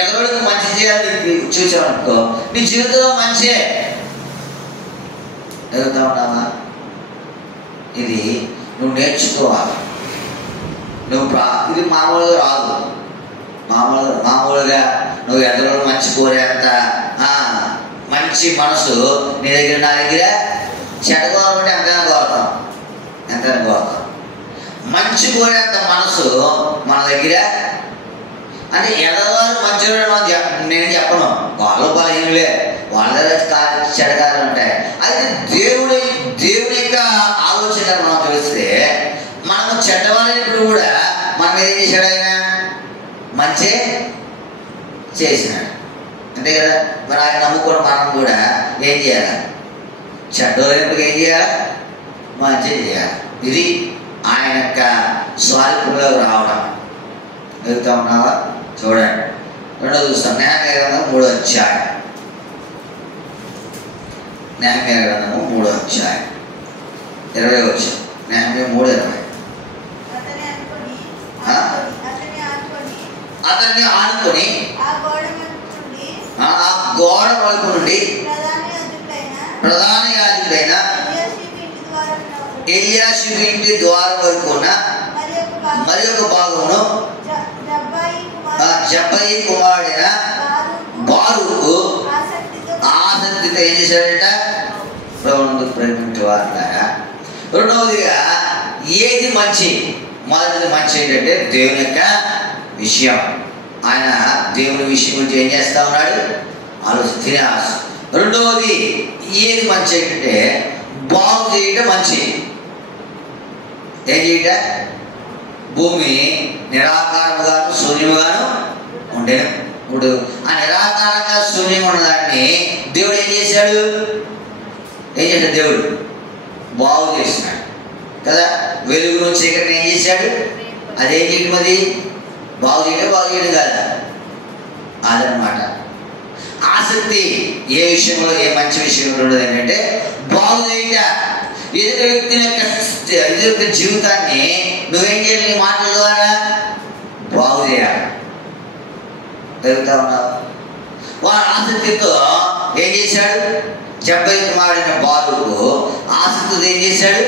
ఎదరోడికి మంచి చేయాలని చూసావనుకో, నీ జీవితంలో మంచియే ఎదుగుతా ఉన్నావా? ఇది నువ్వు నేర్చుకోవాలి. ఇది మామూలుగా రాదు. మామూలుగా నువ్వు ఎదరో మంచి కోరేంత మంచి మనసు నీ దగ్గర, నా దగ్గర చెడగోవాలంటే ఎంతైనా కోరుతాం. మంచి కోరేంత మనసు మన దగ్గర, అంటే ఎదవారు మంచిగా నేను చెప్పను, వాళ్ళు బలహీనులే, వాళ్ళ దగ్గర చెడగాలు ఉంటాయి. అయితే దేవుని యొక్క ఆలోచన మనం చూస్తే, మనము చెడ్డవాళ్ళప్పుడు కూడా మనం ఏం చేశాడు? ఆయన మంచి చేసినాడు అంతే కదా. మరి ఆయన నమ్ముకొని మనం కూడా ఏం చేయాలి? చెడ్డవాళ్ళప్పుడు ఏం చేయాలి? మంచి చేయాలి. ఇది ఆయన యొక్క స్వారూప్యంలో రావడం. వెళ్తా ఉన్నావా? చూడండి, రెండో చూస్తాం. నెహెమ్యా గ్రంథం 3వ అధ్యాయం. నెహెమ్యా గ్రంథము 3వ అధ్యాయం 20వ వచనం. నెహెమ్యా 3:20. అతన్ని ఆనుకొని ఆ గోడ మలుపు నుండి ప్రధాన యాజకుడైన ఎలియాషీబు ఇంటి ద్వారం వరకు ఉన్న మరి ఒక భాగమును జబ్బయి కుమారుడైన బారూకు ఆసక్తితో ఏం చేశాడట? ప్రభువును ప్రేమించేవారులారా. రెండవదిగా ఏది మంచి? మొదటిది మంచి ఏంటంటే దేవుని యొక్క విషయం. ఆయన దేవుని విషయం గురించి ఏం చేస్తా ఉన్నాడు? ఆలోచన. రెండవది ఏది మంచి ఏంటంటే బాగు చేయటం మంచి. ఏం చేయట? భూమి నిరాకారముగాను శూన్యముగాను ఉండేను. ఇప్పుడు ఆ నిరాకారంగా శూన్యంగా ఉన్నదాన్ని దేవుడు ఏం చేశాడు? దేవుడు బాగు చేసినాడు కదా. వెలుగును చీకటిని ఏం చేశాడు? అదేం చేయటం? అది బాగు చేయడం కాదా? అదనమాట. ఆసక్తి ఏ విషయంలో, ఏ మంచి విషయంలో ఉండదు ఏంటంటే బాగు చేయ. ఎదుటి వ్యక్తి జీవితాన్ని నువ్వేం చేయాలి? నీ మాటల ద్వారా బాగు చేయాలి. పెరుగుతా ఉన్నావు. వాడు ఆసక్తితో ఏం చేశాడు? జబ్బయి కుమారుడైన బాలుకు ఆసక్తితో ఏం చేశాడు?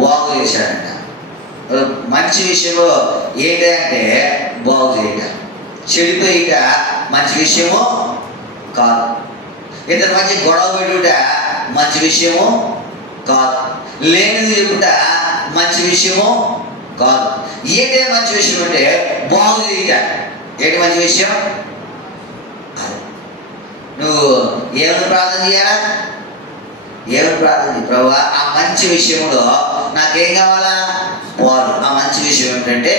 బాగు చేశాడంట. మంచి విషయంలో ఏంటంటే బాగు చేయట. చెడిపోయిట మంచి విషయము కాదు. ఇతని మధ్య గొడవ పెట్టుట మంచి విషయము కాదు. లేనిది చెప్పుట మంచి విషయము కాదు. ఏంటే మంచి విషయం అంటే బాగు చేయట. ఏంటి మంచి విషయం? నువ్వు ఏమని ప్రార్థన చేయాలా? ఏమని ప్రార్థన చేయ? ప్రభువా, ఆ మంచి విషయంలో నాకేం కావాలా? బాగు. ఆ మంచి విషయం ఏంటంటే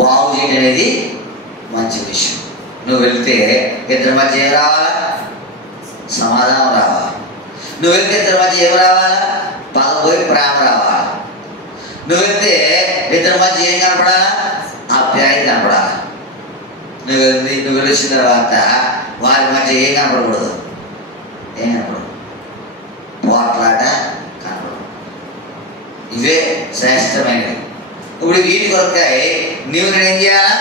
బాగు చేయడం అనేది మంచి విషయం. నువ్వు వెళ్తే ఇద్దరి మధ్య ఏం రావాలా? సమాధానం రావాలి. నువ్వు వెళ్తే ఇద్దరి మధ్య ఏం రావాలా? పగపోయి ప్రేమ రావాలా. నువ్వు వెళ్తే ఇద్దరి మధ్య ఏం కనపడాలా? ఆప్యాయత కనపడాలా. నువ్వు వెళ్ళిన తర్వాత వారి మధ్య ఏం కనపడకూడదు? ఏం కనపడదు? పోట్లాట కనపడదు. ఇవే శ్రేష్టమైనవి. ఇప్పుడు వీటి కొరకాయ నువ్వు నేనేం చేయాలా?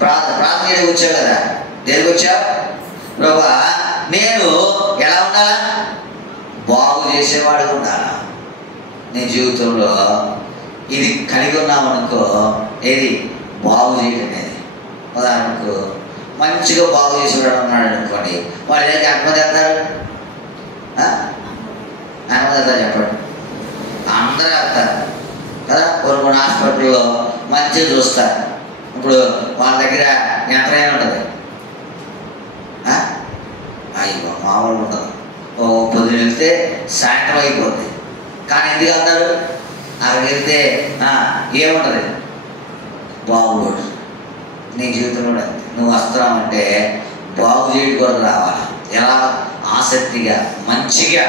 ప్రార్థన చేయడానికి వచ్చావు కదా. దేనికి వచ్చావు? ప్రభా, నేను ఎలా ఉండాలా? బాగు చేసేవాడు ఉండాలా. నీ జీవితంలో ఇది కలిగి ఉన్నావు అనుకో, ఏది బాగు చేయడం అనేది. ఉదాహరణకు మంచిగా బాగు చేసేవాడు ఉన్నాడు అనుకోండి, వాడు ఏదైతే ఎంతమంది వెళ్తారు? ఎంతమంది వెళ్తారు చెప్పండి? అందరూ వెళ్తారు కదా. కొన్ని హాస్పిటల్లో మంచిగా చూస్తారు. ఇప్పుడు వాళ్ళ దగ్గర యంత్రం ఉంటుంది. అయ్యో మామూలు ఉండదు. పొద్దున వెళ్తే సాయంత్రం అయిపోద్ది. కానీ ఎందుకు వెళ్తారు? అక్కడికి వెళ్తే ఏముంటుంది? బాగుపడు. నీ జీవితంలో అంతే. నువ్వు వస్తున్నావంటే బాగు చేయడం కొరకు రావాలి. ఎలా? ఆసక్తిగా, మంచిగా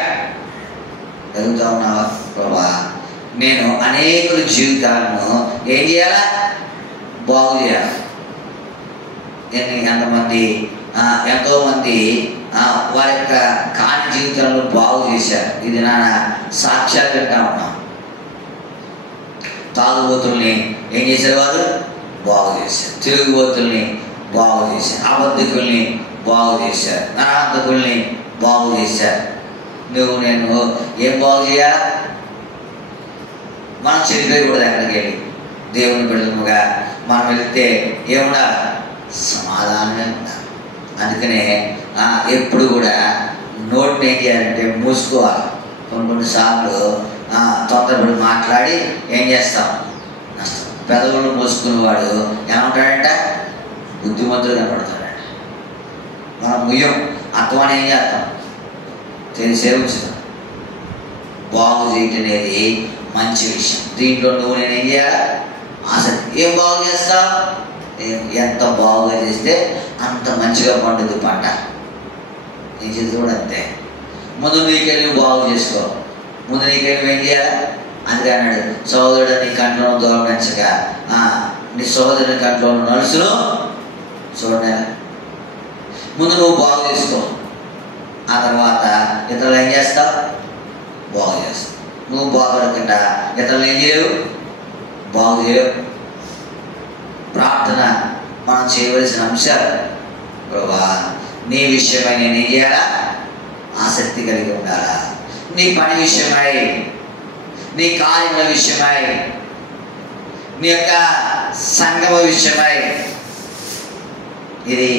ఎదుగుతా ఉన్నావా? ప్రభా, నేను అనేకుల జీవితాలను ఏం చేయాలా? బాగు చేయాలి. ఎంతమంది ఎంతోమంది వారి యొక్క కాని జీవితంలో బాగు చేశారు. ఇది నా సాక్ష్యాలు వింటా ఉన్నాం. తాగుబోతుల్ని ఏం చేశారు? వారు బాగు చేశారు. తిరుగుబోతుల్ని బాగు చేశారు. అబద్ధికుల్ని బాగు చేశారు. నరహంతకుల్ని బాగు చేశారు. నువ్వు నేను ఏం బాగు చేయాలా? మనం చెడిపోయకూడదు. ఎక్కడికి వెళ్ళి దేవుని బిడ్డలుగా మనం వెళితే ఏముండాలి? సమాధానమే ఉండాలి. అందుకనే ఎప్పుడు కూడా నోటిని ఏం చేయాలంటే మూసుకోవాలి. కొన్నిసార్లు తొందరపడి మాట్లాడి ఏం చేస్తాం? నష్టం. పెదవులు మూసుకునేవాడు ఏమంటాడంట? బుద్ధిమంతుడు కనపడతాడంట. మనం ముయ్యం. అర్థమని ఏం చేస్తాం? తెలిసే ఉంచుతాం. బాగు చేయటం అనేది మంచి విషయం. దీంట్లో నువ్వు నేనేం చేయాలి? ఆసక్తి. ఏం బాగు చేస్తావు? ఎంత బాగుగా చేస్తే అంత మంచిగా పండుద్ది పంట. నీ చేతి కూడా అంతే. ముందు నీకెళ్ళి బాగు చేసుకో. ముందు నీకెళ్ళి ఏం చేయాలి? అందుకే అన్నాడు, సహోదరుడు నీ కంట్లో దూరం నచ్చక నీ సహోదరుని కంట్లో నడుచును చూడండి. ముందు నువ్వు బాగు చేసుకో. ఆ తర్వాత ఇతరులు ఏం చేస్తావు? బాగు చేస్తావు. నువ్వు బాగుపడకుండా ఇతరులు ఏం చేయవు? బాగు చేయవు. ప్రార్థన మనం చేయవలసిన అంశాలు. ప్రభా, నీ విషయమై నేను ఏం చేయాలా? ఆసక్తి కలిగి ఉండాలా? నీ పని విషయమై, నీ కార్యముల విషయమై, నీ యొక్క సంగమ విషయమై. ఇది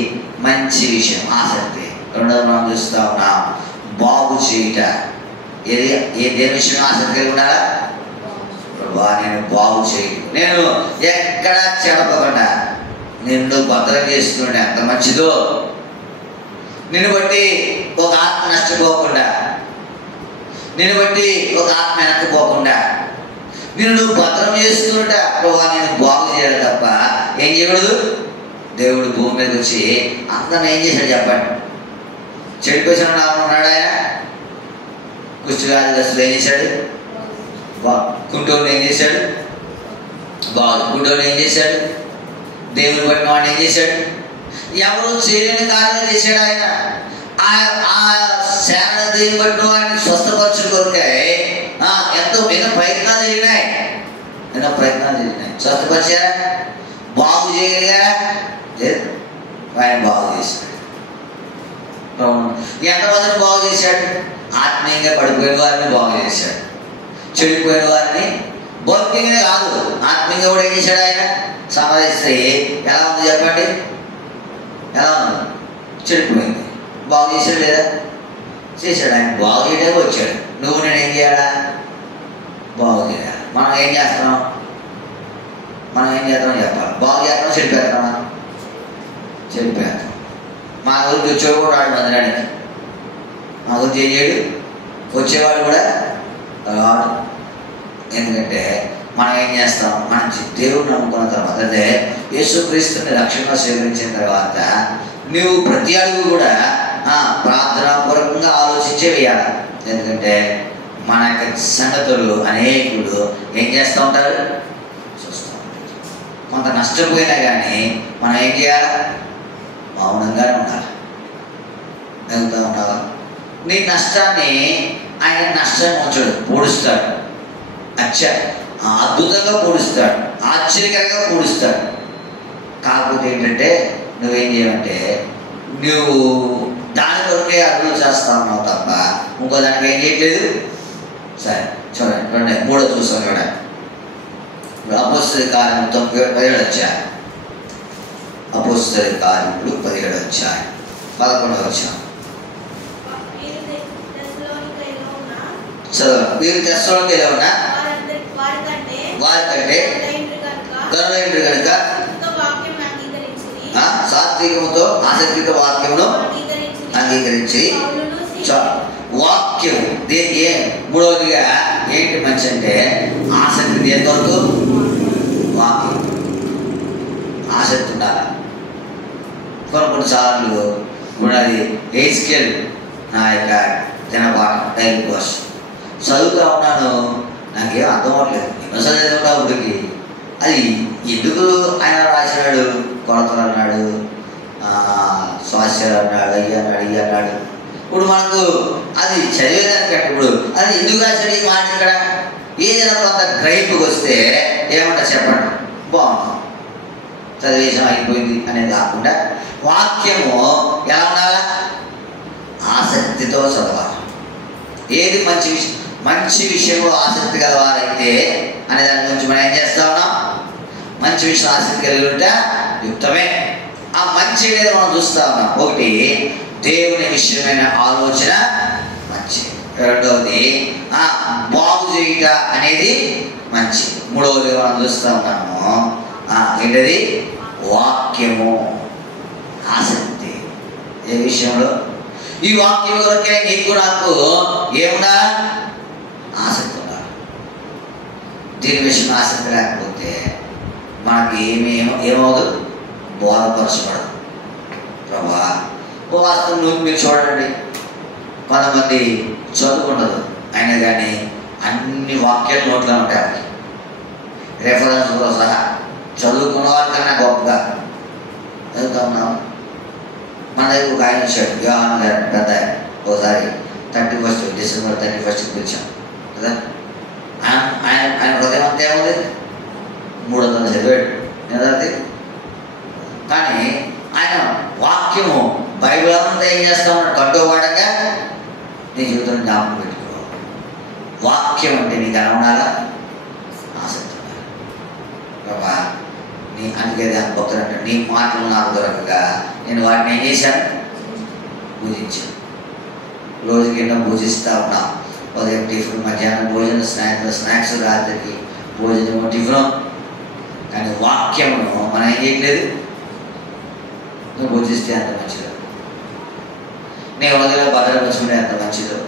మంచి విషయం, ఆసక్తి. రెండోది మనం చూస్తూ ఉన్నాం, బాగు చేయుట. దేని విషయం ఆసక్తి కలిగి ఉండాలా? ప్రభా, నేను బాగు చేయు. నేను ఎక్కడా చెడపకుండా నిన్ను భద్రం చేసుకుంటే ఎంత మంచిదో. నిన్ను బట్టి ఒక ఆత్మ నష్టపోకుండా, నిన్ను బట్టి ఒక ఆత్మ వెనక్కిపోకుండా నిన్ను నువ్వు భద్రం చేసుకుంటా. ప్రభా, నేను బాగు చేయాలి తప్ప ఏం చేయకూడదు. దేవుడు భూమి మీద వచ్చి అందరిని ఏం చేశాడు చెప్పండి? చెడిపోసిన ఉన్నాడు ఆయన. కుష్ఠవ్యాధిగ్రస్తులు ఏం చేశాడు? కుంటోళ్ళు ఏం చేశాడు? గుడ్డోళ్ళు ఏం చేశాడు? దేవుని బట్టి వాడిని ఏం చేశాడు? ఎవరు చేయలేని కార్యం చేశాడు ఆయన. ఆ సేన దేవుని బట్టి వాడిని స్వస్థపరచుడు కొరకే ఎన్నో ప్రయత్నాలు జరిగినాయి. స్వస్థపరిచారా? బాగు చేయగలిగారా? లేదు. ఆయన బాగు చేశాడు. ఎంతమందిని బాగు చేశాడు? ఆత్మీయంగా పడిపోయిన వారిని బాగు చేశాడు. చెడిపోయిన వారిని భౌతికంగా కాదు, ఆత్మీయంగా కూడా ఏం చేశాడు ఆయన? సమరయ స్త్రీ ఎలా ఉంది చెప్పండి? ఎలా ఉంది? చెడిపోయింది. బాగు చేశాడు లేదా? చేశాడు. ఆయన బాగు చేయడానికి వచ్చాడు. నువ్వు నేను ఏం చేయాలా? బాగు చేయాలి. మనం ఏం చేస్తున్నాం చెప్పాలి. బాగు చేస్తాం, చెడిపోతామా? చెడిపోతాం. మా గురించి వచ్చేవాడు కూడా రాడు మందిరానికి. మా గురించి ఏం చేయడు? వచ్చేవాడు కూడా రాడు. ఎందుకంటే మనం ఏం చేస్తాం? మనం దేవుడిని నమ్ముకున్న తర్వాత, అదే యేసుక్రీస్తుని రక్షణగా స్వీకరించిన తర్వాత నువ్వు ప్రతి అడుగు కూడా ప్రార్థనాపూర్వకంగా ఆలోచించే వేయాలి. ఎందుకంటే మన యొక్క సంగతులు అనేకులు ఏం చేస్తూ ఉంటారు? చూస్తూ ఉంటారు. కొంత నష్టపోయినా కానీ మనం ఏం చేయాలి? మౌనంగానే ఉండాలి. ఎదుగుతూ ఉండాలి. నీ నష్టాన్ని ఆయన నష్టాన్ని ఉంచాడు, పూడుస్తాడు. అద్భుతంగా పూడుస్తాడు, ఆశ్చర్యకరంగా పూడుస్తాడు. కాకపోతే ఏంటంటే నువ్వేం చేయాలంటే నువ్వు దాని కొరకే అడుగులు చేస్తా ఉన్నావు తప్ప ఇంకో దానికి ఏం చేయట్లేదు. సరే చూడండి, మూడో చూసాం చూడండి. అపోస్తల కార్యములు 17 అధ్యాయం. అపోస్తల కార్యములు 17 అధ్యాయం 11వ వచనం. మీరు తెస్సలోనికైలో ఉన్న వారికంటే గనులైనరు కనుక సాత్వికముతో ఆసక్తితో వాక్యమును అంగీకరించి వాక్యము. మూడవదిగా ఏంటి మంచి అంటే ఆసక్తి ఎంతవరకు వాక్యం ఆసక్తి ఉండాలి. కొన్నిసార్లు ఇప్పుడు అది హెచ్కేల్ నా యొక్క దినపాఠం డైలీ కోర్స్ చదువుతూ ఉన్నాను, నాకేం అర్థం అవ్వట్లేదు. ఎన్నోసార్లు చదువుతావుడికి అది ఎందుకు ఆయన రాసినాడు, కొడతలు అన్నాడు, స్వాస్థ్యాలు అన్నాడు, అయ్యి అన్నాడు. ఇప్పుడు మనకు అది చదివేదానికంటే ఇప్పుడు అది ఎందుకు రాశాడు ఈ మాట ఇక్కడ ఏదైనా కొంత గ్రహింపుకి వస్తే ఏమంటా చెప్పండి, బాగుంది చదివేశం అయిపోయింది అనేది కాకుండా వాక్యము ఎలా ఉండాలా, ఆసక్తితో చదవాలి. ఏది మంచి విషయంలో ఆసక్తి గలవారైతే అనే దాని గురించి మనం ఏం చేస్తా ఉన్నాం, మంచి విషయం ఆసక్తి కలిగి ఉంటే యుక్తమే. ఆ మంచి అనేది మనం చూస్తా ఉన్నాం. ఒకటి దేవుని విషయమైన ఆలోచన మంచి, రెండవది బాగు చేయుట అనేది మంచి, మూడవది మనం చూస్తూ ఉన్నాము ఏంటది వాక్యము ఆసక్తి. ఏ విషయంలో ఈ వాక్యం కొరకే నీకు నాకు ఏమున్నా ఆసక్తి ఉండాలి. దీని విషయం ఆసక్తి లేకపోతే మనకి ఏమవుదు, బోధపరచబడదు. ప్రభా వాస్తవం మీరు చూడండి, కొంతమంది చదువుకుండదు అయినా కానీ అన్ని వాక్యాలు నోట్లో ఉంటాయి. రెఫరెన్స్లో సహా చదువుకున్న వాళ్ళకన్నా గొప్పగా చదువుతా ఉన్నాం. మన దగ్గర ఒక ఆయన వచ్చాడు, యోహాన్ గారు పెద్ద, ఒకసారి 31 డిసెంబర్ 31 పిలిచాం కదా. ఆయన హృదయం అంతా ఏముంది, 300 చదివాడు నిజాది. కానీ ఆయన వాక్యము బైబిల్ అంతా ఏం చేస్తా ఉన్నాడు, కంటోపాడంగా నీ జీవితంలో జ్ఞాపకం పెట్టుకో. వాక్యం అంటే నీకు ఎలా ఉండాలా, ఆసక్తి ఉండాలి. బాబా అందుకే దాని భక్తులు అంటే నీ మాటలు నాకు దొరకగా నేను వాటిని ఏం చేశాను, పూజించాను. రోజుకి ఎన్నో పూజిస్తూ ఉన్నాం. ఉదయం టిఫిన్, మధ్యాహ్నం భోజనం, స్నాక్స్, రాత్రికి భోజనం, టిఫిన్. కానీ వాక్యమును మనం ఏం చేయట్లేదు. నువ్వు పూజిస్తే అంత మంచిదో, నీ హృదయంలో భద్రపరుచుకుంటే అంత మంచిదో,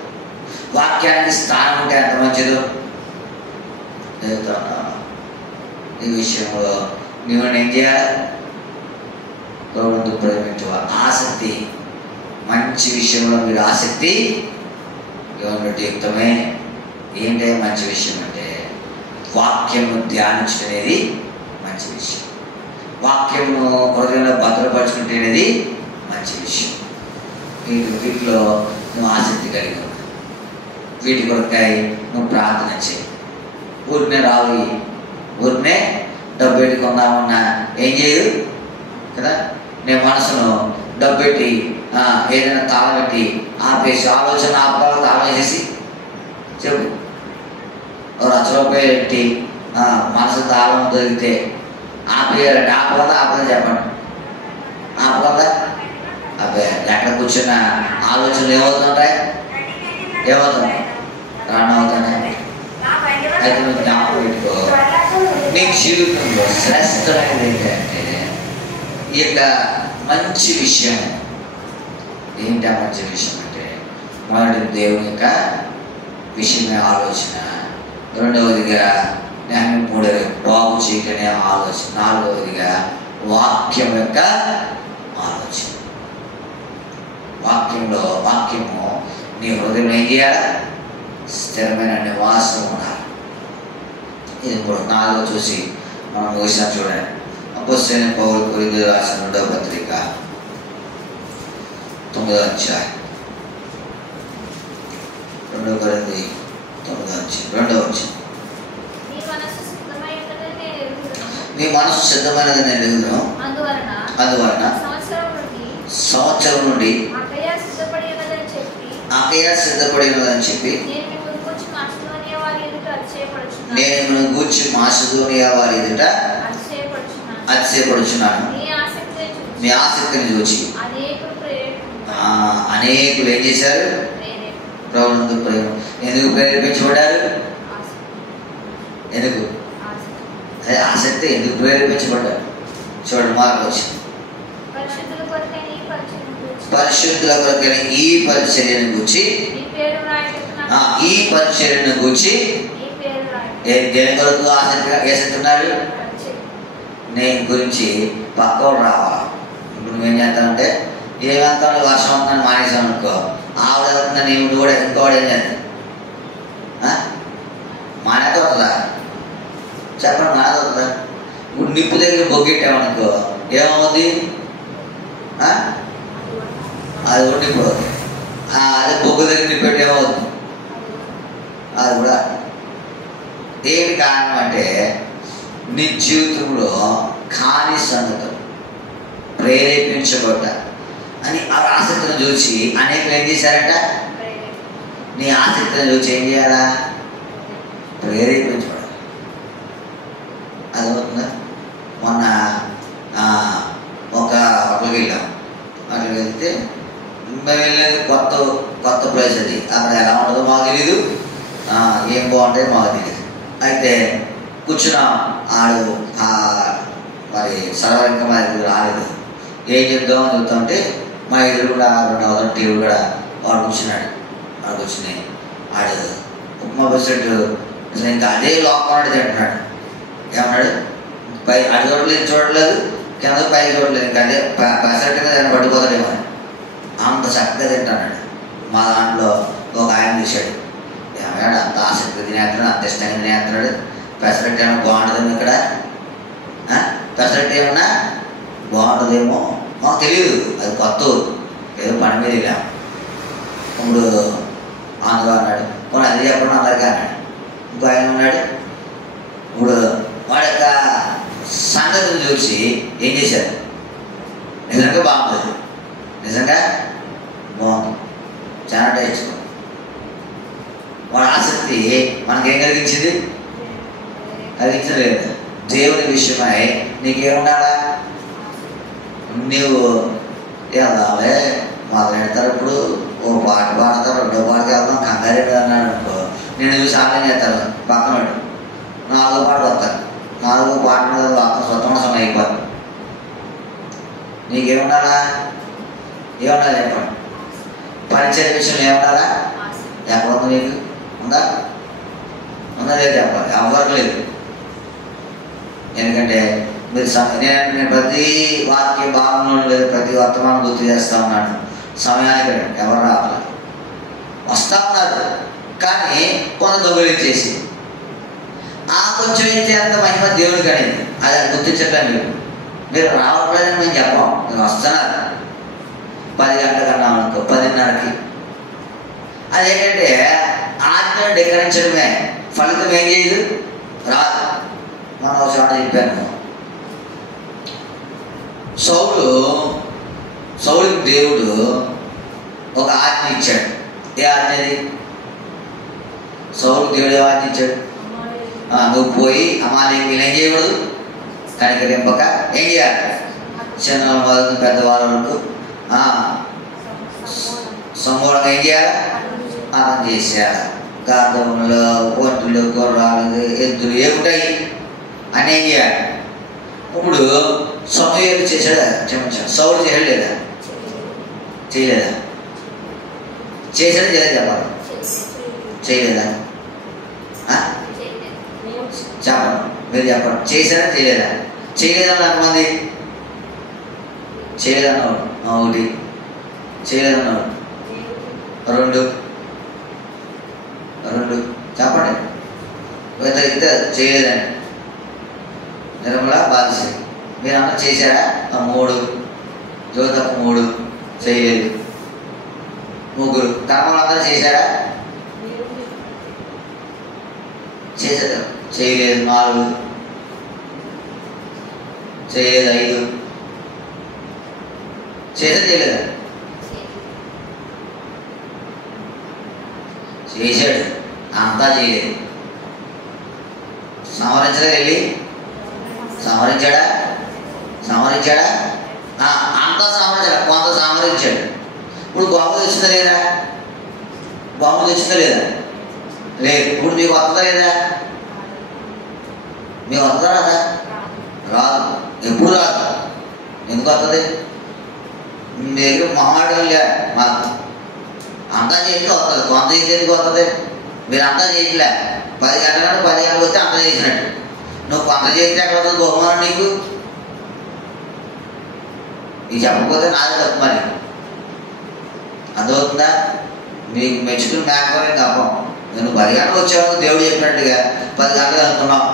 వాక్యానికి స్థానం ఉంటే అంత మంచిదో. ఈ విషయంలో నువ్వు ఏం చేయాలి, గౌరవంతో ప్రేమించవాలి. ఆసక్తి, మంచి విషయంలో మీరు ఆసక్తి గవర్నమెంట్ యుక్తమే. ఏంటంటే మంచి విషయం అంటే వాక్యము ధ్యానించడం అనేది మంచి విషయం. వాక్యము హృదయంలో భద్రపరచుకుంటే అనేది మంచి విషయం. వీటిలో నువ్వు ఆసక్తి కలిగి ఉన్నావు. వీటి కొరకాయ నువ్వు ప్రార్థన చేయి. ఊరినే రావి, ఊరినే డబ్బు పెట్టుకుందామన్నా ఏం చేయదు కదా. నేను మనసును డబ్బు పెట్టి ఏదైనా తాళం పెట్టి ఆపేసి ఆలోచన ఆపాలి, తాళం వేసేసి చెప్పు. 1,00,000 రూపాయలు పెట్టి మనసు తాళం దొరికితే ఆపేయాలంటే ఆపదా చెప్పండి, ఆపదా? అబ్బే ఎక్కడ కూర్చున్న ఆలోచనలు ఏమవుతుంటాయి, రన్ అవుతున్నాయి. అయితే నువ్వు జ్ఞాపకం పెట్టుకో, నీ జీవితంలో శ్రేష్టమైనది ఏంటంటే ఈ యొక్క మంచి విషయం. ఏంటి ఆ మంచి విషయం అంటే మొదటి దేవుని యొక్క విషయమే ఆలోచన, రెండవదిగా మూడవది బాగు చేయటనే ఆలోచన, నాలుగవదిగా వాక్యం యొక్క ఆలోచన. వాక్యము నీ హృదయం ఏం చేయాలి, స్థిరమైన నివాసం ఉండాలి. ఇది కూడా 4 చూసి మనం ముగిసాం. చూడండి, అపోస్తలుడైన పౌలు కొరింథీయులకు రాసిన 2వ పత్రిక 9వ అధ్యాయం, 2 కొరింథీ 9వ అధ్యాయం 2వ వచనం. నీ మనసు సిద్ధమైనది నేను ఎరుగుదును, అందువలన సంవత్సరం నుండి అకయ సిద్ధపడినదని చెప్పి నేను గూర్చి మాసిదోనియా వారి ఎదుట అతిశయపడుచున్నాను. నీ ఆసక్తిని చూచి అనేకులు ఏం చేశారు, ప్రభువునందు ప్రేమ. ఎందుకు ప్రేరేపించబడ్డారు, ఎందుకు అదే ఆసక్తి ఎందుకు ప్రేరేపించబడ్డారు. చూడండి, మార్పు వచ్చింది. పరిశుద్ధుల కొరకైన ఈ పరిచర్యను గూర్చి దేని కొరకు ఆసక్తిగా వేసేస్తున్నాడు? నేను గురించి పక్కవాడు రావాలి. ఇప్పుడు నువ్వేం చేస్తానంటే ఏమంతా వర్షం అవుతుందని మానేసాం అనుకో, ఆవిడ అవుతుందని నేను కూడా ఇంకోవాడు ఏం చేద్దాం? మానేత అవుతుందా? చెప్పండి, మానేత అవుతుందా? ఇప్పుడు నిప్పు దగ్గర బొగ్గెట్టామనుకో ఏమవుతుంది? అది ఉండిపోదు. అదే బొగ్గు దగ్గర నిప్పెట్టి ఏమవుతుంది? అది కూడా. దేని కారణం అంటే నీ జీవితంలో కాని సంగతులు ప్రేరేపించబడ్డ అని ఆ ఆసక్తిని చూసి అనేకలు ఏం చేశారంట? నీ ఆసక్తిని చూసి ఏం చేయాలా? ప్రేరేపించబడాలి. అదవుతుందా? మొన్న ఒక హోటల్కి వెళ్ళాం. అక్కడికి వెళ్తే మేము వెళ్ళేది కొత్త ప్లేస్. అది అక్కడ ఎలా ఉండదో మాకు తెలీదు, ఏం బాగుంటాయో మాకు తెలియదు. అయితే కూర్చున్నాం. ఆడు మరి సర్వర్ ఇంకా మా దగ్గర రాలేదు. ఏం చెప్దామని చెప్తామంటే మా ఎదురు కూడా 2 టీవీ కూడా వాడు కూర్చున్నాడు. వాడు కూర్చుని ఆడు ఉప్మా బస్సెట్టు ఇంకా అదే లోపల తింటున్నాడు. ఏమన్నాడు? పై అది చూడలేదు, కింద పై చూడలేదు, ఇంకా అదే పెసరట్టు మీద ఆయన పడిపోతాడేమో అంత చక్కగా తింటున్నాడు. మా దాంట్లో ఒక ఆయన చూశాడు. ఏమన్నాడు? అంత ఆసక్తి తినేస్తున్నాడు, అంత ఇష్టంగా తినేస్తున్నాడు. పెసరట్టు ఏమన్నా బాగుంటుందేమో ఇక్కడ, పెసరట్టు ఏమన్నా బాగుంటుందేమో మాకు తెలియదు. అది కొత్త ఏదో పని మీద వెళ్ళాము. ఇప్పుడు అందులో అన్నాడు, ఇప్పుడు అది చెప్పడం అందరికీ అన్నాడు. ఇంకో ఆయన ఉన్నాడు. ఇప్పుడు వాడి యొక్క సంగతిని చూసి ఏం చేశారు? నిజంగా బాగుంటుంది, నిజంగా బాగుంది, చాలా టేస్ట్. వాడి ఆసక్తి మనకేం కలిగించింది? కలిగించలేదు. దేవుని విషయమై నీకేమున్నాడా? నువ్వు ఏదాలే మొదలెడతారు. ఇప్పుడు ఓ పాట పాడతారు, 2వ పాటకి వెళ్తాం, కంగారు అన్నాడు అనుకో, నేను చూసి ఆలయం చేస్తాను. పక్కన 4వ పాట వస్తాను. 4వ పాట మీద స్వతంత్ర సమయం అయిపోతుంది. నీకేముండాలా? ఏముండాలి చెప్పండి? పరిచయ విషయం ఏముండాలా? ఎక్కడ ఉంది మీకు? ఉందా? లేదు చెప్పాలి. ఎవరు లేదు. ఎందుకంటే మీరు నేను ప్రతి వాక్య భాగంలో లేదు, ప్రతి వర్తమానం గుర్తు చేస్తూ ఉన్నాను. సమయానికి ఎవరు రావాలి? వస్తూ ఉన్నారు, కానీ కొంత దొంగలించేసి కొంచెం అయితే అంత మహిమ దేవుడికి అనేది అది గుర్తించట్లేదు. మీరు రావట్లేదని మేము చెప్పాం, మీరు వస్తున్నారు. 10 గంటలకన్నా అనుకో, 10:30కి. అదేంటంటే ఆజ్ఞను ధిక్కరించడమే, ఫలితం ఏం చేయదు, రాదు. మనం ఒక చోట చెప్పాను, సౌలుకి దేవుడు ఒక ఆజ్ఞ ఇచ్చాడు. ఏ ఆజ్ఞ అది? సౌలుకి దేవుడు ఏ ఆజ్ఞ ఇచ్చాడు? నువ్వు పోయి అమాలేకీయులను ఏం చేయకూడదు, కనికరింపక ఏం చేయాలి? చిన్నవాళ్ళ మొదలు పెద్దవాళ్ళ వరకు సమూలంగా ఏం చేయాలి? పాపం చేసేయాలి. గార్ధములు, ఒంటులు, గుర్రాలు, ఎద్దులు ఏముంటాయి అని ఏం చేయాలి? ఇప్పుడు సమూయేలు చేశాడా? క్షమించాడు. సౌలు చేయలేదా? చేయలేదా? చేశాడా? చేయలేదు చెప్పాలి. చేయలేదా? చెప్పండి, మీరు చెప్పండి. చేశారా? చేయలేదా? చేయలేదన్న ఎంతమంది? చేయలేదన్నాడు 1, చేయలేదన్నాడు 2 చెప్పండి. ఇద్దరు చేయలేదండి. నిర్మల బాధిసి మీరు అన్న చేశారా? 3 జ్యోతకు 3 చేయలేదు. 3 కర్మలందరూ చేశారా? చేశారు. చేయలేదు. 4 చేయలేదు. 5 చేశారు. చేయలేదా? చేశాడు, అంతా చేయలేదు. సంహరించలేదు. వెళ్ళి సంహరించాడా? అంతా సంహరించాడు, కొంత సంహరించాడు. ఇప్పుడు బొమ్మ తెచ్చిందా లేదా? లేదు. ఇప్పుడు మీకు వస్తుందా లేదా? మీకు వస్తుందా రాదా? రాదు. ఎప్పుడు రాదు. ఎందుకు వస్తుంది? మీ దగ్గర మొహమాటం లే. మాకు అంతా చేస్తే వస్తుంది, కొంత చేసి ఎందుకు వస్తుంది? మీరు అంతా చేయట్లే. 10 గంటల కంటే 10 గంటలకు వస్తే అంత చేసినట్టు. నువ్వు కొంత చేస్తే ఎక్కడ వస్తుంది బహుమానం నీకు? ఇది చెప్పకపోతే నాది తప్పు. మరి అర్థమవుతుందా? మీకు మెచ్చుకుని మేకపోతే తప్పం. నువ్వు 10 గంటలకు వచ్చావు, దేవుడు చెప్పినట్టుగా 10 గంటలు అనుకున్నావు,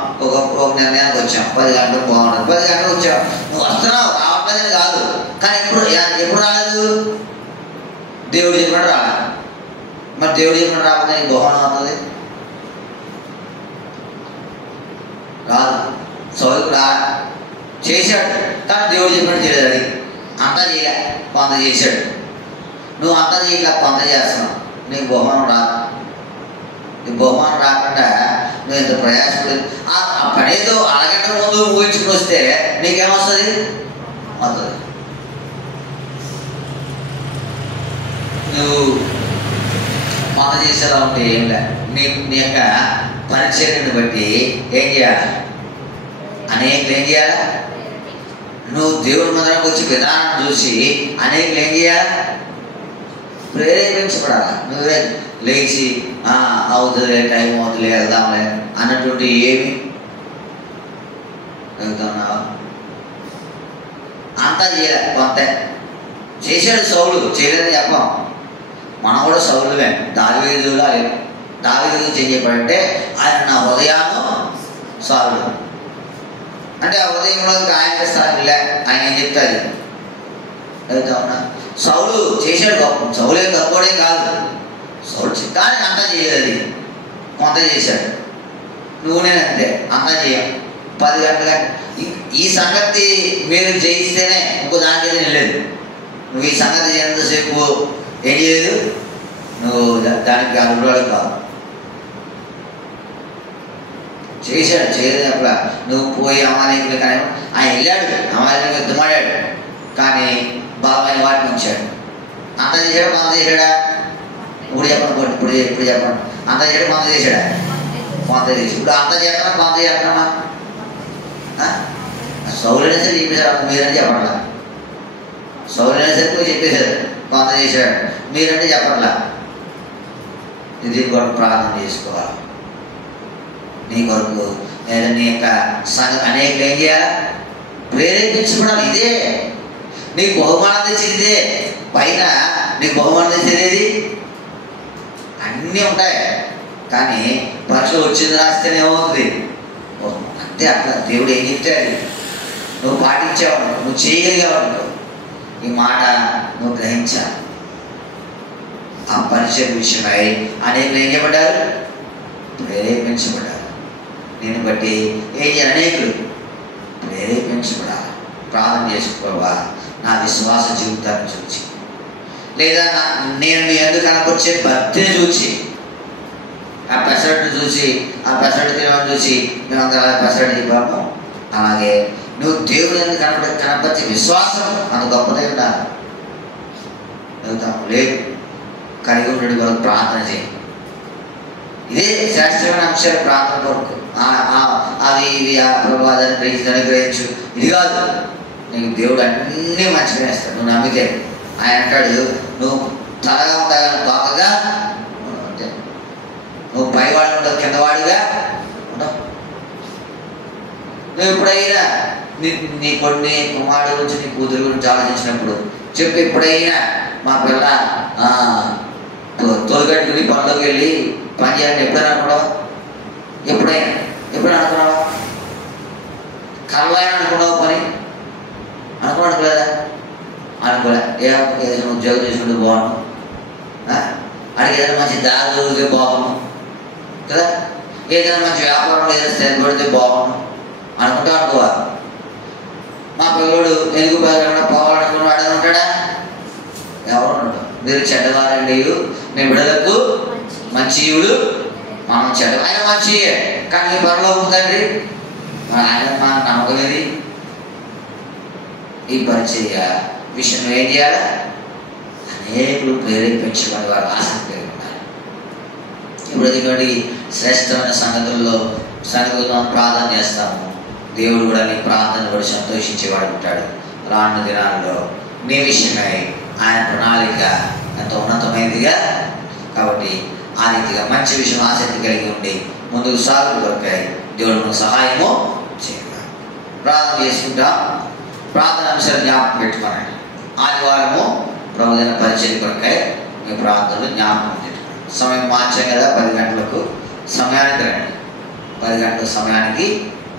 ఒక నిర్ణయానికి వచ్చావు, 10 గంటలకు బాగుంటుంది. 10 గంటలకు వచ్చావు, నువ్వు వస్తున్నావు, రావట్లేదని కాదు. కానీ ఎప్పుడు రాలేదు? దేవుడు చెప్పినట్టు రాలేదు. మరి దేవుడు చెప్పినట్టు రాకపోతే నీకు బహుమానం అవుతుంది? రాదు. సౌలుకు రా చేశాడు, కానీ దేవుడు చెప్పినట్టు చేయలేదు. అది అంతా చేయలే, కొంత చేశాడు. నువ్వు అంతా చేయక కొంత చేస్తున్నావు, నీకు బహుమానం రాదు. నీకు బహుమానం రాకుండా నువ్వు ఇంత ప్రయాసపడి ఆ పనేదో అరగంట ముందు ఊహించుకుని వస్తే నీకేమొస్తుంది? వస్తుంది. నువ్వు కొంత చేసేలా ఉంటే ఏం లే, నీ యొక్క పరిచర్యను బట్టి ఏం చేయాలి? అనేకులు ఏం చేయాలి? నువ్వు దేవుడి మందిరానికి వచ్చి విధానం చూసి అనేకులు ఏం చేయాలి? ప్రేరేపించబడాలి. నువ్వే లేచి అవుతుంది, టైం అవుతుంది, వెళ్దాంలే అన్నటువంటి ఏమి వెళ్తున్నావా? అంతా చేయలే, కొంత చేశాడు సౌలు, చేయలేదని చెప్పాం. మనం కూడా సౌలువే. దావీదులా లేదు. దావీదు గురించి ఏం చెప్పాడంటే ఆయన నా హృదయాను సారుడు అంటే ఆ హృదయంలో ఆయన స్థానం లే, ఆయన ఏం చెప్తారు అవునా? సౌలు చేశాడు గొప్ప, సౌలు ఏం గొప్పవాడేం కాదు. సౌలు కానీ అంతా చేయలేదు, కొంత చేశాడు. నువ్వు నేను అంతే, అంతా చేయం. 10 గంటల ఈ సంగతి మీరు జయిస్తేనే ఇంకో దానికైతే వెళ్ళలేదు. నువ్వు ఈ సంగతి చేయంతసేపు ఏం చేయలేదు, నువ్వు దానికి అడుగురాడు కాదు. చేశాడు, చేయలేదు అప్పుడు నువ్వు పోయి అమాయకులు. కానీ ఆయన వెళ్ళాడు, అమాయకులు యుద్ధమాడాడు, కానీ బలమైన వాటిని ఉంచాడు. అంత చేశాడు, కొంత చేశాడా? ఇప్పుడు చెప్పండి, ఇప్పుడు చెప్పండి. అంత చేయడం కొంత చేశాడా? కొంత చేసి. ఇప్పుడు అంత చేస్తామా కొంత చేస్తామా? సౌలైనా సరే చెప్పేశాడు, మీరంటే చెప్పట్లా. సౌలైనా సరే నువ్వు చెప్పేశాడు, కొంత చేశాడు, మీరంటే చెప్పట్లా. ఇది కొరకు ప్రార్థన చేసుకోవాలి. నీ కొరకు లేదా నీ యొక్క సంగతి అనేకులు ఏం చేయాలి? ప్రేరేపించబడాలి. ఇదే నీకు బహుమానం తెచ్చేది. ఇదే పైన నీకు బహుమానం తెచ్చేది అన్నీ ఉంటాయి, కానీ పరీక్ష వచ్చింది రాస్తేనే ఏమవుతుంది? అంతే. అట్లా దేవుడు ఏం చెప్తాడు, నువ్వు పాటించావు, నువ్వు చేయగలిగావు, ఈ మాట నువ్వు గ్రహించాలి. ఆ పరిచయ విషయమై అనేకులు ఏం చేయబడ్డారు? ప్రేరేపించబడ్డారు. దీన్ని బట్టి ఏం చేయాలి? అనేకులు ప్రేరేపించబడాలి. ప్రార్థన చేసుకోవా నా విశ్వాస జీవితాన్ని చూచి, లేదా నేను మీ ఎందుకు కనపరిచే భక్తిని చూచి, ఆ పెసరట్టు చూసి, ఆ పెసరట్టు తినడం చూసి మేమందరూ అలా పెసరట్టు చెప్పాము. అలాగే నువ్వు దేవుడు ఎందుకు కనపరిచే విశ్వాసం అంత గొప్పదై ఉండాలి. వెళ్తాం లేదు, కలిగి ఉండడం కొరకు ప్రార్థన చేయి. ఇదే శ్రేష్టమైన అంశాలు ప్రార్థన కొరకు. అవి ఇవి ఆ ప్రభావాన్ని గ్రహించు. ఇది కాదు, నీకు దేవుడు అన్నీ మంచిగా ఇస్తాడు నువ్వు నమ్మితే. ఆయన అంటాడు, నువ్వు తలగా ఉంటాగా తోకగా అంటే నువ్వు పైవాడు ఉండవు, కిందవాడిగా ఉండవు. నువ్వు ఎప్పుడైనా నీ కొన్ని కుమారుడు గురించి, నీ కూతురు గురించి ఆలోచించినప్పుడు చెప్పు, ఎప్పుడైనా మా పిల్ల తొలగట్టుకుని పనిలోకి వెళ్ళి పని చేయాలని ఎప్పుడైనా అనుకున్నావా? ఎప్పుడైనా అనుకున్నావా? కళ్ళ అనుకున్నావు పని అనుకోలేదా? అనుకోలే. ఏదైనా ఉద్యోగం చేసుకుంటే బాగుండు, అడిగి ఏదైనా మంచి దారి దొరికితే బాగుండు కదా, ఏదైనా మంచి వ్యాపారంలో ఏదైనా స్థిరపడితే బాగుండు అనుకుంటా అనుకోవా? మా పిల్లడు ఎందుకు పోవాలనుకున్నాడు అని ఉంటాడా? ఎవరు ఉంటాడు? మీరు చెడ్డవారండి, మీ బిడ్డలకు మంచియుడు, మనం చెడ్డ. ఆయన మంచియే, కానీ మీ పరలోకం తండ్రి ఆయన మా నమ్మకం ఏది? ఈ పరిచయ విషయంలో ఏం చేయాలి? అనేకులు ప్రేరేపించబడి వారు ఆసక్తి కలిగి ఉన్నారు. ఇప్పుడు ఇటువంటి శ్రేష్టమైన సంగతుల్లో మనం ప్రార్థన చేస్తాము. దేవుడు కూడా నీ ప్రార్థన కూడా సంతోషించేవాడు ఉంటాడు. రానున్న దినాల్లో నీ విషయమై ఆయన ప్రణాళిక ఎంతో ఉన్నతమైనదిగా. కాబట్టి ఆ రీతిగా మంచి విషయం ఆసక్తి కలిగి ఉండి ముందుకు సాగు కొరకాయి దేవుడు మనకు సహాయము చేయాలి. ప్రార్థన చేసుకుంటాం. ప్రార్థన అంశాలు జ్ఞాపకం పెట్టుకోనండి. ఆదివారము ప్రభుదైన పరిచయం కొరకాయి మీ ప్రార్థనలు జ్ఞాపకం పెట్టుకోండి. సమయం మార్చాం కదా, 10 గంటలకు సమయానికి రండి. 10 గంటల సమయానికి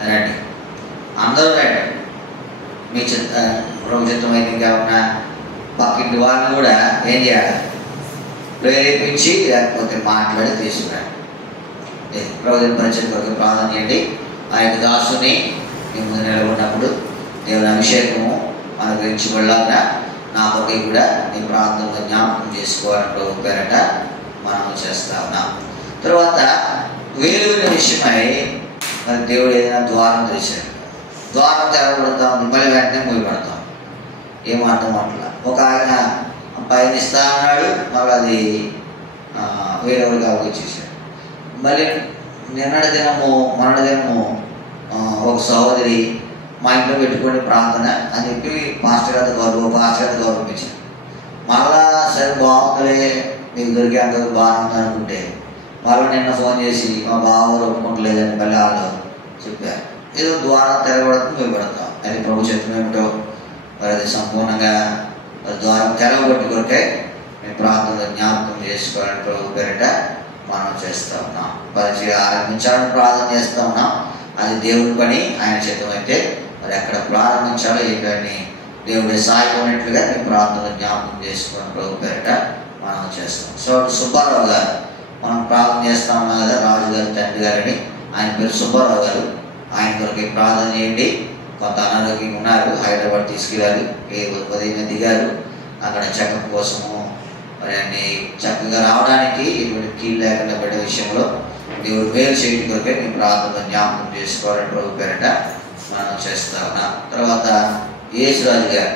రండి. అందరూ రండి. మీ ప్రభుత్వమైతే ఇంకా ఉన్న పక్కింటి వాళ్ళని కూడా ఏం చేయాలి, ప్రేరేపించి లేకపోతే మాట్లాడి తీసుకురండి. ప్రభుత్వ పరిచయం కొరకు ప్రార్థన చేయండి. ఆ యొక్క దాసుని మీ ముందు నిలబడినప్పుడు దేవుని అభిషేకము అనుగ్రహించబడలాగా నా కొరకు కూడా నీ ప్రార్థనలో జ్ఞాపకం చేసుకోవాలని ప్రభు పేరట మనం చేస్తా ఉన్నాం. తర్వాత వేలుగుల విషయమై మరి దేవుడు ఏదైనా ద్వారం తెరిచాడు. ద్వారం తెరవబడతాం, మళ్ళీ వెంటనే మూయబడతాం. ఏం అర్థం అట్లా. ఒక ఆయన పైన ఇస్తా ఉన్నాడు, మళ్ళీ అది వేరేవాడికి అవగొచ్చేసాడు. మళ్ళీ మొన్నటి దినము ఒక సహోదరి మా ఇంట్లో పెట్టుకుని ప్రార్థన అని చెప్పి పాస్టర్ గారి గౌరవించారు. మళ్ళా సరే బాగుందిలే, మీకు దొరికేందుకు బాగుంది అనుకుంటే మళ్ళీ నిన్న ఫోన్ చేసి మా బావ ఒప్పుకుంటలేదని మళ్ళీ వాళ్ళు చెప్పారు. ఏదో ద్వారం తెరవబడుతుంది, మేబడతాం. అది ప్రభు చిత్తం ఏమిటో మరి అది సంపూర్ణంగా ద్వారం తెరవబట్టి కొరకే మేము ప్రార్థనలో జ్ఞాపకం చేసుకోవాలని ప్రభు పేరిట మనం చేస్తూ ఉన్నాం. పరిచయం ఆరంభించాలని ప్రార్థన చేస్తూ ఉన్నాం. అది దేవుడి పని, ఆయన చిత్తం అయితే మరి ఎక్కడ ప్రారంభించాలో ఏంటని దేవుడి సాయపడినట్లుగా మేము ప్రార్థనలో జ్ఞాపకం చేసుకోవాలని ప్రభు పేరిట మనం చేస్తాం. సో సుబ్బారావు గారు మనం ప్రార్థన చేస్తా ఉన్నాం కదా, రాజు గారి తండ్రి గారని, ఆయన పేరు సుబ్బారావు గారు. ఆయన కొరకు ప్రార్థన చేయండి. కొంత అనారోగ్యంగా ఉన్నారు, హైదరాబాద్ తీసుకెళ్ళారు, ఉదయం దిగారు. అక్కడ చెకప్ కోసము మరి అన్ని చక్కగా రావడానికి ఇటువంటి కీళ్ళు లేకుండా పడే విషయంలో దేవుడు మేలు చేయడం కొరకే మీ ప్రార్థనలో జ్ఞాపకం చేసుకోవాలని ప్రభు పేరిట మనం చేస్తా ఉన్నాం. తర్వాత యేసురాజు గారు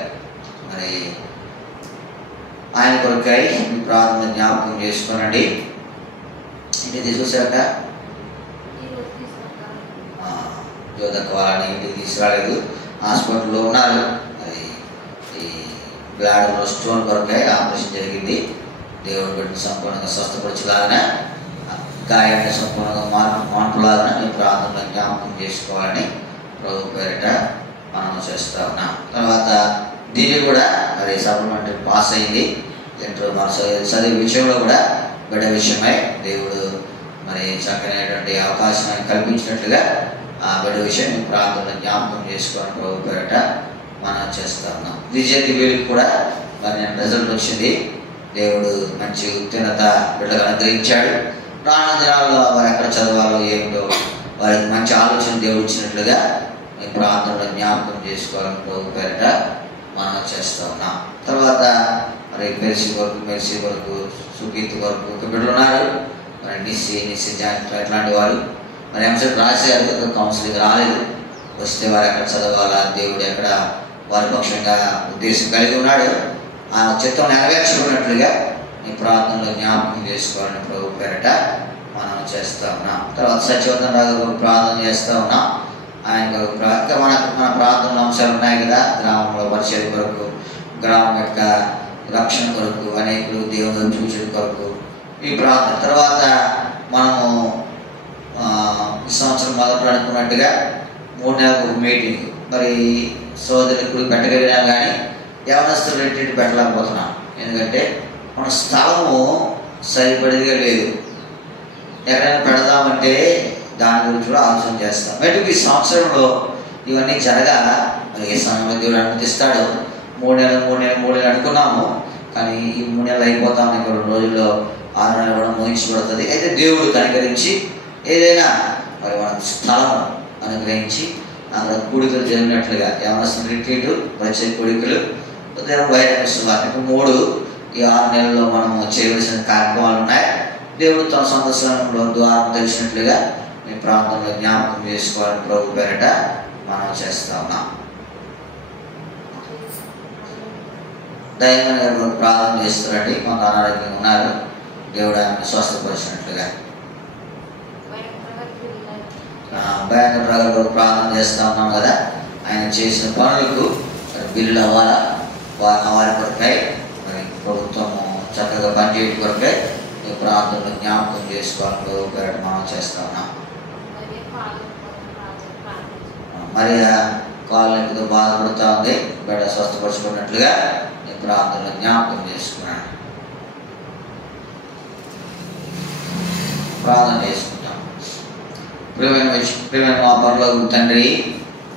మరి ఆయన కొరకై మీ ప్రార్థన జ్ఞాపకం చేసుకోనండి. ఇంటికి చూసాక జ్యోతక వాళ్ళని ఇంటికి తీసుకురాలేదు, హాస్పిటల్లో ఉన్నారు. అది ఈ బ్లాడర్లో స్టోన్ కొరకై ఆపరేషన్ జరిగింది. దేవుడు బిడ్డను సంపూర్ణంగా స్వస్థపరచలాగా, గాయాన్ని సంపూర్ణంగా మార్పులాగా మీ ప్రార్థనలో జ్ఞాపకం చేసుకోవాలని ప్రభు పేరిట మనం చేస్తూ ఉన్నాం. తర్వాత దీన్ని కూడా మరి సప్లిమెంటరీ పాస్ అయింది. ఇంటర్ చదివే విషయంలో కూడా బిడ్డ విషయమై దేవుడు మరి చక్కనైనటువంటి అవకాశాన్ని కల్పించినట్లుగా ఆ బిడ్డ విషయం మీ ప్రార్థనలో జ్ఞాపకం చేసుకోవాలని ప్రభు పేరిట మనం చేస్తూ ఉన్నాం. విజయతి వీళ్ళకి కూడా మరి నేను రిజల్ట్ వచ్చింది. దేవుడు మంచి ఉత్తీర్ణత బిడ్డలు అనుగ్రహించాడు. రానున్న దినాల్లో వారు ఎక్కడ చదవాలో ఏమిటో వారికి మంచి ఆలోచన దేవుడు ఇచ్చినట్లుగా మీ ప్రార్థనలో జ్ఞాపకం చేసుకోవాలని ప్రభు పేరిట మనం చేస్తూ ఉన్నాం. తర్వాత మరి మెర్సీ వరకు సుకీర్తి వరకు బిడ్డలు ఉన్నారు. మరి నిస్సి జాయింట్ ఇట్లాంటి వారు మరి ఎంసెట్ రాశారు, కౌన్సిలింగ్ రాలేదు. వస్తే వారు ఎక్కడ చదవాలా, దేవుడు ఎక్కడ వారి పక్షంగా ఉద్దేశం కలిగి ఉన్నాడు, ఆ చిత్తం నెరవేర్చుకున్నట్లుగా మీ ప్రార్థనలో జ్ఞాపకం చేసుకోవాలని ప్రభు పేరిట మనం చేస్తూ ఉన్నాం. తర్వాత సత్యవర్ధన్ రావు ప్రార్థన చేస్తూ ఉన్నాం. ఆయన ఇంకా మన ప్రార్థనల అంశాలు ఉన్నాయి కదా, గ్రామంలో పరిచయం కొరకు, గ్రామం యొక్క రక్షణ కొరకు, అనేకులు దేవుని చూసిన కొరకు ఈ ప్రార్థన. తర్వాత మనము ఈ సంవత్సరం మొదలు అనుకున్నట్టుగా 3 నెలలకు మీటింగ్ మరి సోదరులకు పెట్టగలిగినా కానీ యవనస్తులు రెట్టింటి పెట్టలేకపోతున్నాం. ఎందుకంటే మన స్థలము సరిపడిగా లేదు. ఎక్కడైనా పెడదామంటే దాని గురించి కూడా ఆలోచన చేస్తాం. బయటకు ఈ సంవత్సరంలో ఇవన్నీ జరగాల. మరి ఏ సమయంలో దేవుడు అనుమతిస్తాడు. 3 నెలలు అనుకున్నాము, కానీ ఈ 3 నెలలు అయిపోతాము. ఇంకా 2 రోజుల్లో 6 నెలలు కూడా ముగించబడుతుంది. అయితే దేవుడు కనికరించి ఏదైనా మరి మన స్థలం అనుగ్రహించి అక్కడ కూడికలు జరిగినట్లుగా యవనస్తుల రిట్రీటు, పరిచయ కూడికలు, బహిరంగ సువార్త 3 ఈ 6 నెలల్లో మనము చేయవలసిన కార్యక్రమాలు ఉన్నాయి. దేవుడు తన సొంత స్థలంలో ద్వారం తెలిసినట్లుగా మీ ప్రాంతంలో జ్ఞాపకం చేసుకోవాలని ప్రభు పేరిట మనం చేస్తా ఉన్నాం. దైవమైన గారు ప్రార్థన చేస్తారండి. కొంత అనారోగ్యంగా ఉన్నారు, దేవుడు ఆయన స్వస్థపరిచినట్లుగా. భయంకర ప్రజలు ప్రార్థన చేస్తూ ఉన్నాం కదా, ఆయన చేసిన పనులకు బిల్లులు అవ్వాలా, వారి కొరకై మరి ప్రభుత్వము చక్కగా పనిచేయడం కొరకై ప్రార్థనలు జ్ఞాపకం చేసుకోవాలని మనం చేస్తా ఉన్నాం. మరి కాలు నొప్పితో బాధపడుతూ ఉంది, బిడ్డ స్వస్థపరుచుకున్నట్లుగా నీ ప్రార్థనలో జ్ఞాపకం చేసుకున్నాను. ప్రార్థన చేసుకుంటాం. ప్రియమైన మా పరలోకపు తండ్రి,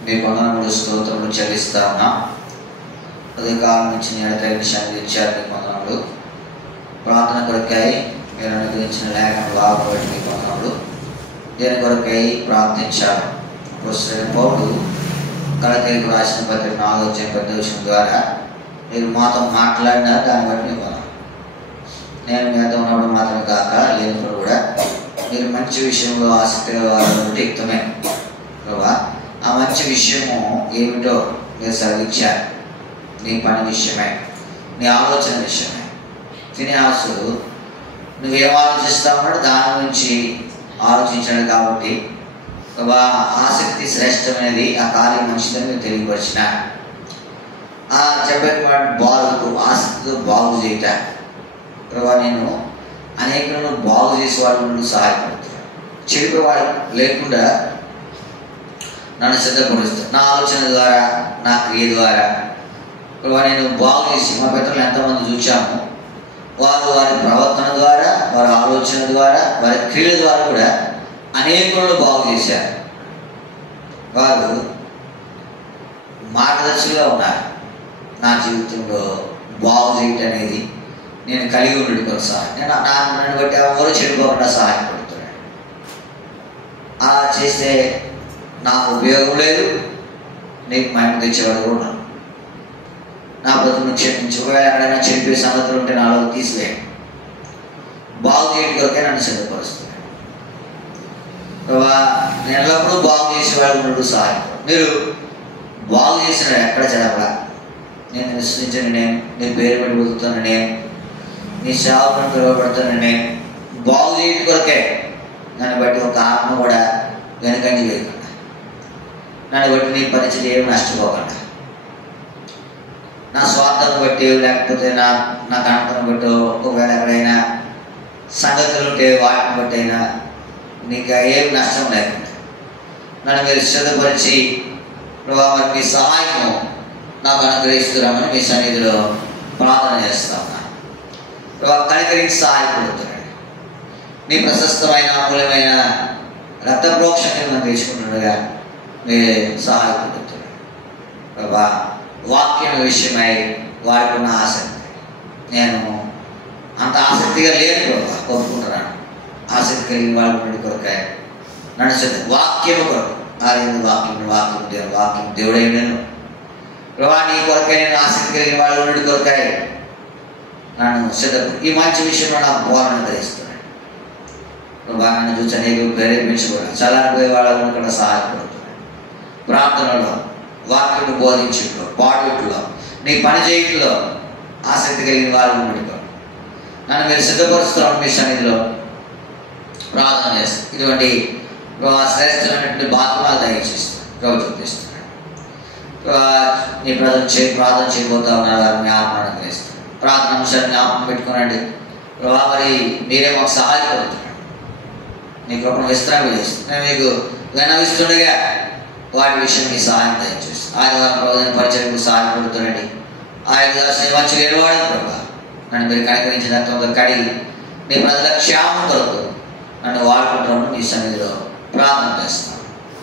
మీ వందనములు స్తోత్రములు చెల్లిస్తా ఉన్నాం. అదే కాలం నుంచి నేను తగిన శాంతి ఇచ్చారు. మీ వందనములు. ప్రార్థన కొరకై మీరు అనుగ్రహించిన లేఖను లాభపడి మీ వందనములు. దేని కొరకై ప్రార్థించారు. పౌరుడు కళకైకు రాసిన పత్రిక 4వ అధ్యాయం 10వ వచనం ద్వారా మీరు మాతో మాట్లాడినా దాన్ని బట్టి మీ వందనం. నేను మీతో ఉన్నప్పుడు మాత్రమే కాక లేనప్పుడు కూడా మీరు మంచి విషయంలో ఆసక్తి వారంటే యుక్తమే ప్రభా. ఆ మంచి విషయము ఏమిటో మీరు సెలవిచ్చారు. నీ పని విషయమే, నీ ఆలోచన విషయమే. ఫినిహాసు నువ్వేం ఆలోచిస్తావు దాని గురించి ఆలోచించాడు కాబట్టి ప్రభా ఆసక్తి శ్రేష్టమైనది, ఆ కార్యం మంచిదని మీరు తెలియపరిచిన ఆ చెప్పేటువంటి బాధకు ఆసక్తితో బాగు చేయట ప్రభా. నేను అనేకులను బాగు చేసే వాళ్ళు సహాయపడుతున్నాను. చెడిపోవాడు లేకుండా నన్ను సిద్ధపరుస్తాను. నా ఆలోచన ద్వారా, నా క్రియ ద్వారా ప్రభా నేను బాగు చేసి మా పెద్దలు ఎంతమంది చూచాము. వారు వారి ప్రవర్తన ద్వారా, వారి ఆలోచన ద్వారా, వారి క్రియల ద్వారా కూడా అనేకులను బాగు చేశారు. వారు మార్గదర్శులుగా ఉన్నారు. నా జీవితంలో బాగు చేయటం అనేది నేను కలిగి ఉండడం కొరకు సహాయం. నన్ను బట్టి ఎవరు చెడిపోకుండా సహాయపడుతున్నాడు. అలా చేస్తే నాకు ఉపయోగం లేదు, నీకు మహిమ తెచ్చేవాడు కూడా ఉన్నాను. నా బ్రతుకును క్షమించి ఒకవేళ ఎక్కడైనా చెడిపోయే సంగతులు ఉంటే నాలో తీసివేయండి. బాగు చేయడం కొరకే నన్ను సిద్ధపరుస్తున్నాడు. నేను ఎల్లప్పుడూ బాగు చేసేవాడు ఉన్నట్టు సహాయపడు. మీరు బాగు చేసిన ఎక్కడ చదవడా. నేను విశ్వసించిన నేను, నీ పేరు పెట్టి బతుకుతున్న నేను, నీ సేవలను పిలువబడుతున్న నేను, బాగు చేయడం కొరకే. నన్ను బట్టి ఒక ఆత్మ కూడా వెనుకంజ వేయకుండా, నన్ను బట్టి నీ పరిచయం ఏమి నష్టపోకుండా, నా స్వార్థను బట్టి లేకపోతే నా గణతను బట్టి ఒకవేళ ఎక్కడైనా సంగతులు ఉంటే వాటిని బట్టి అయినా నీకు ఏం నష్టం లేకుండా నన్ను మీరు సిద్ధపరిచి మరి మీ సహాయము నాకు అనుగ్రహిస్తున్నామని మీ సన్నిధిలో ప్రార్థన చేస్తా ఉన్నాను. కనికరించి సహాయపడుతున్నాడు. నీ ప్రశస్తమైన అమూల్యమైన రక్త ప్రోక్షణని మనం తెచ్చుకుంటుండగా మీరు సహాయపడుతున్నాడు. ప్రభా వాక్యం విషయమై వారికి ఉన్న ఆసక్తి నేను అంత ఆసక్తిగా లేని ప్రభా ఒప్పుకుంటున్నాను. ఆసక్తి కలిగిన వాళ్ళు కొరకాయ నడుస్తుంది. వాక్యము కొరకు ఆది వాక్యం దేవుడై నేను ప్రభా నీ కొరకాయ నేను ఆసక్తి కలిగిన వాళ్ళు కొరకాయ నన్ను సిద్ధం. ఈ మంచి విషయంలో నాకు బోధన గ్రహిస్తున్నాడు ప్రభా. నన్ను చూసి అనేక ప్రేరేపించకూడదు. చల్లారిపోయే వాళ్ళని కూడా సహాయపడుతున్నాడు. ప్రార్థనలో, వాక్యం బోధించట్లో, పాడుట్లో, నీ పని చేయట్లో ఆసక్తి కలిగిన వాళ్ళు ఉండుకో నన్ను మీరు సిద్ధపరుస్తున్నాను. మీ సన్నిధిలో ప్రార్థన చేస్తాను. ఇటువంటి శ్రేష్టమైనటువంటి బాధ్యతలు దయచేస్తాను, ప్రవర్తిస్తున్నాను. నీ ప్రజలు ప్రార్థన చేయబోతా ఉన్నారు. మీ ఆత్మను గ్రహిస్తాను. ప్రార్థన అంశాన్ని జ్ఞాపకం పెట్టుకునండి ప్రభా. మరి మీరే మాకు సహాయపడుతున్నాడు. నీ కృపను విస్తరింపజేస్తుంది. నేను మీకు విన్నవిస్తుండగా వాటి విషయం మీ సహాయం దయచేస్తాను. ఆదివారం ప్రభుత్వ పరిచయకు సహాయపడుతున్నాండి. ఆయన మంచి నిలబడి ప్రభా నన్ను మీరు కనికరించిన తొందర కడిగి నీ ప్రజల క్షేమం కొరకు నన్ను వాడుకుంటామని మీ సన్నిధిలో ప్రార్థన చేస్తాను.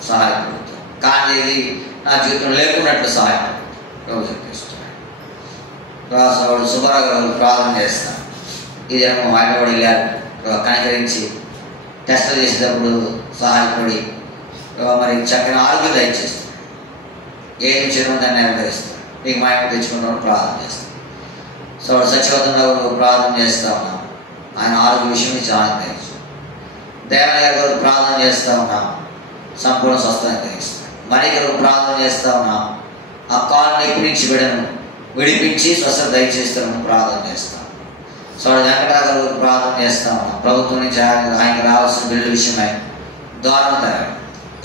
సహాయపడుతాను. కానీ ఇది నా జీవితంలో లేకున్నట్లు సహాయపడుతుంది. చెప్పిస్తున్నాను. రాసుడు సుబ్బారావు గారు ప్రార్థన చేస్తాను. ఇదేమో ఆయన కూడా వెళ్ళారు. కనికరించి టెస్టులు చేసేటప్పుడు సహాయపడి మరి చక్కని ఆరోగ్యం దయచేస్తాను. ఏం చేయడం దాన్ని నెరవేరుస్తాను. మీకు మహిమ తెచ్చుకుంటామని ప్రార్థన చేస్తాను. సో సత్యవతంలో ప్రార్థన చేస్తూ ఉన్నాం. ఆయన ఆరోగ్య విషయం చాలా తెలుసు. దేవయ్య గారు ప్రార్థన చేస్తూ ఉన్నాం. సంపూర్ణ స్వస్థత గ్రహిస్తాం. మరికలకు ప్రార్థన చేస్తూ ఉన్నాం. ఆ కాలుని ఎక్కించి బిడ్డను విడిపించి స్వస్థత దయచేస్తామని ప్రార్థన చేస్తాం. సో వెంకటరావు ప్రార్థన చేస్తూ ఉన్నాం. ప్రభుత్వం నుంచి ఆయనకు రావాల్సిన బిల్లు విషయమై ద్వారం తరం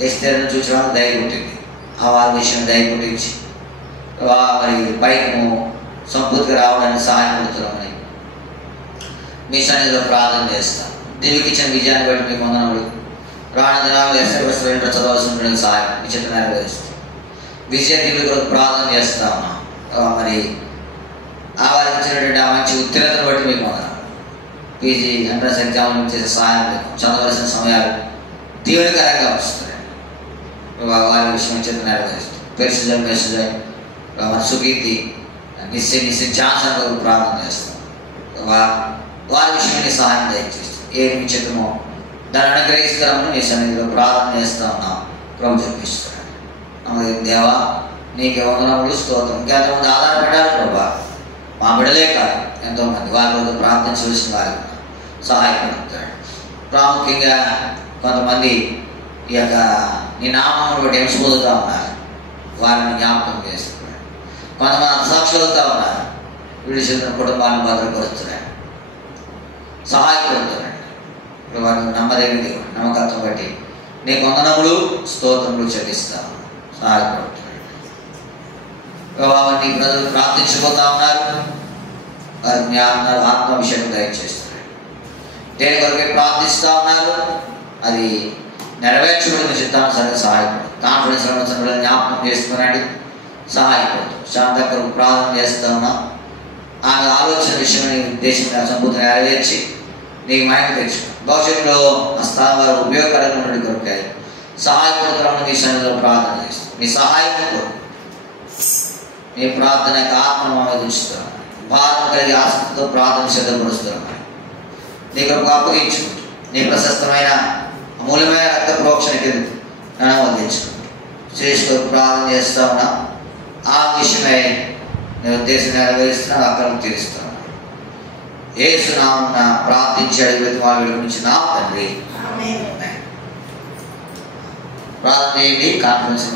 ఎస్తేరను చూసడానికి దయ పుట్టింది. ఆ వారి విషయం దయ పుట్టించి మరి బైక్ను సంపూర్తిగా రావడానికి సహాయపడుతున్నామని మీ సన్నిధిలో ప్రార్థన చేస్తాం. దీనికి ఇచ్చిన విజయాన్ని బట్టి మీ వందనములు. రాణ దినాలు ఎస్ఐ చదవాల్సి ఉంటుంది సహాయం మీ చేత నెరవేరుస్తుంది. విద్యార్థుల కొరకు ప్రార్థన చేస్తా ఉన్నాం. మరి ఆవాదించినటువంటి ఆ మంచి ఉత్తీర్ణతను బట్టి మీకు వందనాలు. పీజీ ఎంట్రన్స్ ఎగ్జామ్ చేసే సహాయం మీకు చదవలసిన సమయాలు దీవెనకరంగా వస్తున్నాయి. వారి విషయం చేత నెరవేరుస్తుంది. పెరుసుజన్ మెసుజన్ మన సుగీతి నిశ్చయ ఛాన్స్ కొరకు ప్రార్థన చేస్తాం. వారి విషయాన్ని సహాయం దయచేస్తాం. ఏమి మీ చేతమో దాన్ని అనుగ్రహిస్తామని నీ సన్నిధిలో ప్రార్థన చేస్తా ఉన్నాం. ప్రభు చూపిస్తున్నాడు. దేవా నీకే వందనములు స్తోత్రం. ఇంకెంతమంది ఆధారపడాలి ప్రభా, మా బిడలే కాదు ఎంతోమంది వారి వద్ద ప్రార్థించవలసిన వారు సహాయపడుతాడు. ప్రాముఖ్యంగా కొంతమంది ఈ యొక్క నీ నామమును బట్టి హింసపొందుతూ ఉన్నారు, వారిని జ్ఞాపకం చేస్తున్నాడు. కొంతమంది అసాక్షులవుతూ ఉన్నారు, విడిచిన కుటుంబాలను భద్రపరుస్తున్నాడు, సహాయపడుతున్నాడు. వారిని నమ్మదగినది నమ్మకత్వం బట్టి నీ వందనములు స్తోత్రములు చెల్లిస్తాను. సహాయపడుతున్నాడు. నీ ప్రజలు ప్రార్థించబోతా ఉన్నారు, వారి జ్ఞానాలు ఆత్మవిషయం దయచేస్తున్నాడు. దేని కొరకే ప్రార్థిస్తూ ఉన్నారు అది నెరవేర్చబడిన చిత్తానుసారంగా సహాయపడు. కాన్ఫిడెన్స్ జ్ఞాపకం చేసుకున్నాడు, సహాయపడుతుంది. శాంత కొరకు ప్రార్థన చేస్తూ ఉన్నాం. ఆమె ఆలోచన విషయమై దేశం సంపూర్తి నెరవేర్చి నీకు మహిమ తెచ్చుకో. భవిష్యత్తులో ఆ స్థానం వారు ఉపయోగకరంగా ఉన్నది కొరకాయ సహాయపడుతున్నామని నీ సన్నిధిలో ప్రార్థన చేస్తాం. నీ సహాయం కొరకు నీ ప్రార్థన ఆత్మను ఆలోచిస్తున్నాం. భారం కలిగి ఆసక్తితో ప్రార్థన సిద్ధపరుస్తున్నాం. నీ కొరకు అప్పగించుకుంటూ నీ ప్రశస్తమైన అమూల్యమైన రక్త ప్రోక్షణ కింద నన్ను అందించుకుంటూ శ్రేష్ఠ ప్రార్థన చేస్తా ఉన్నాం. ఆ విషయమై నేను ఉద్దేశం నెరవేరుస్తున్నాను, అక్కడ తీరుస్తున్నాను. యేసు నామమున ప్రార్థించి అడిగి వాళ్ళ నుంచి నా తండ్రి. ప్రార్థన చేయండి. కాన్ఫరెన్స్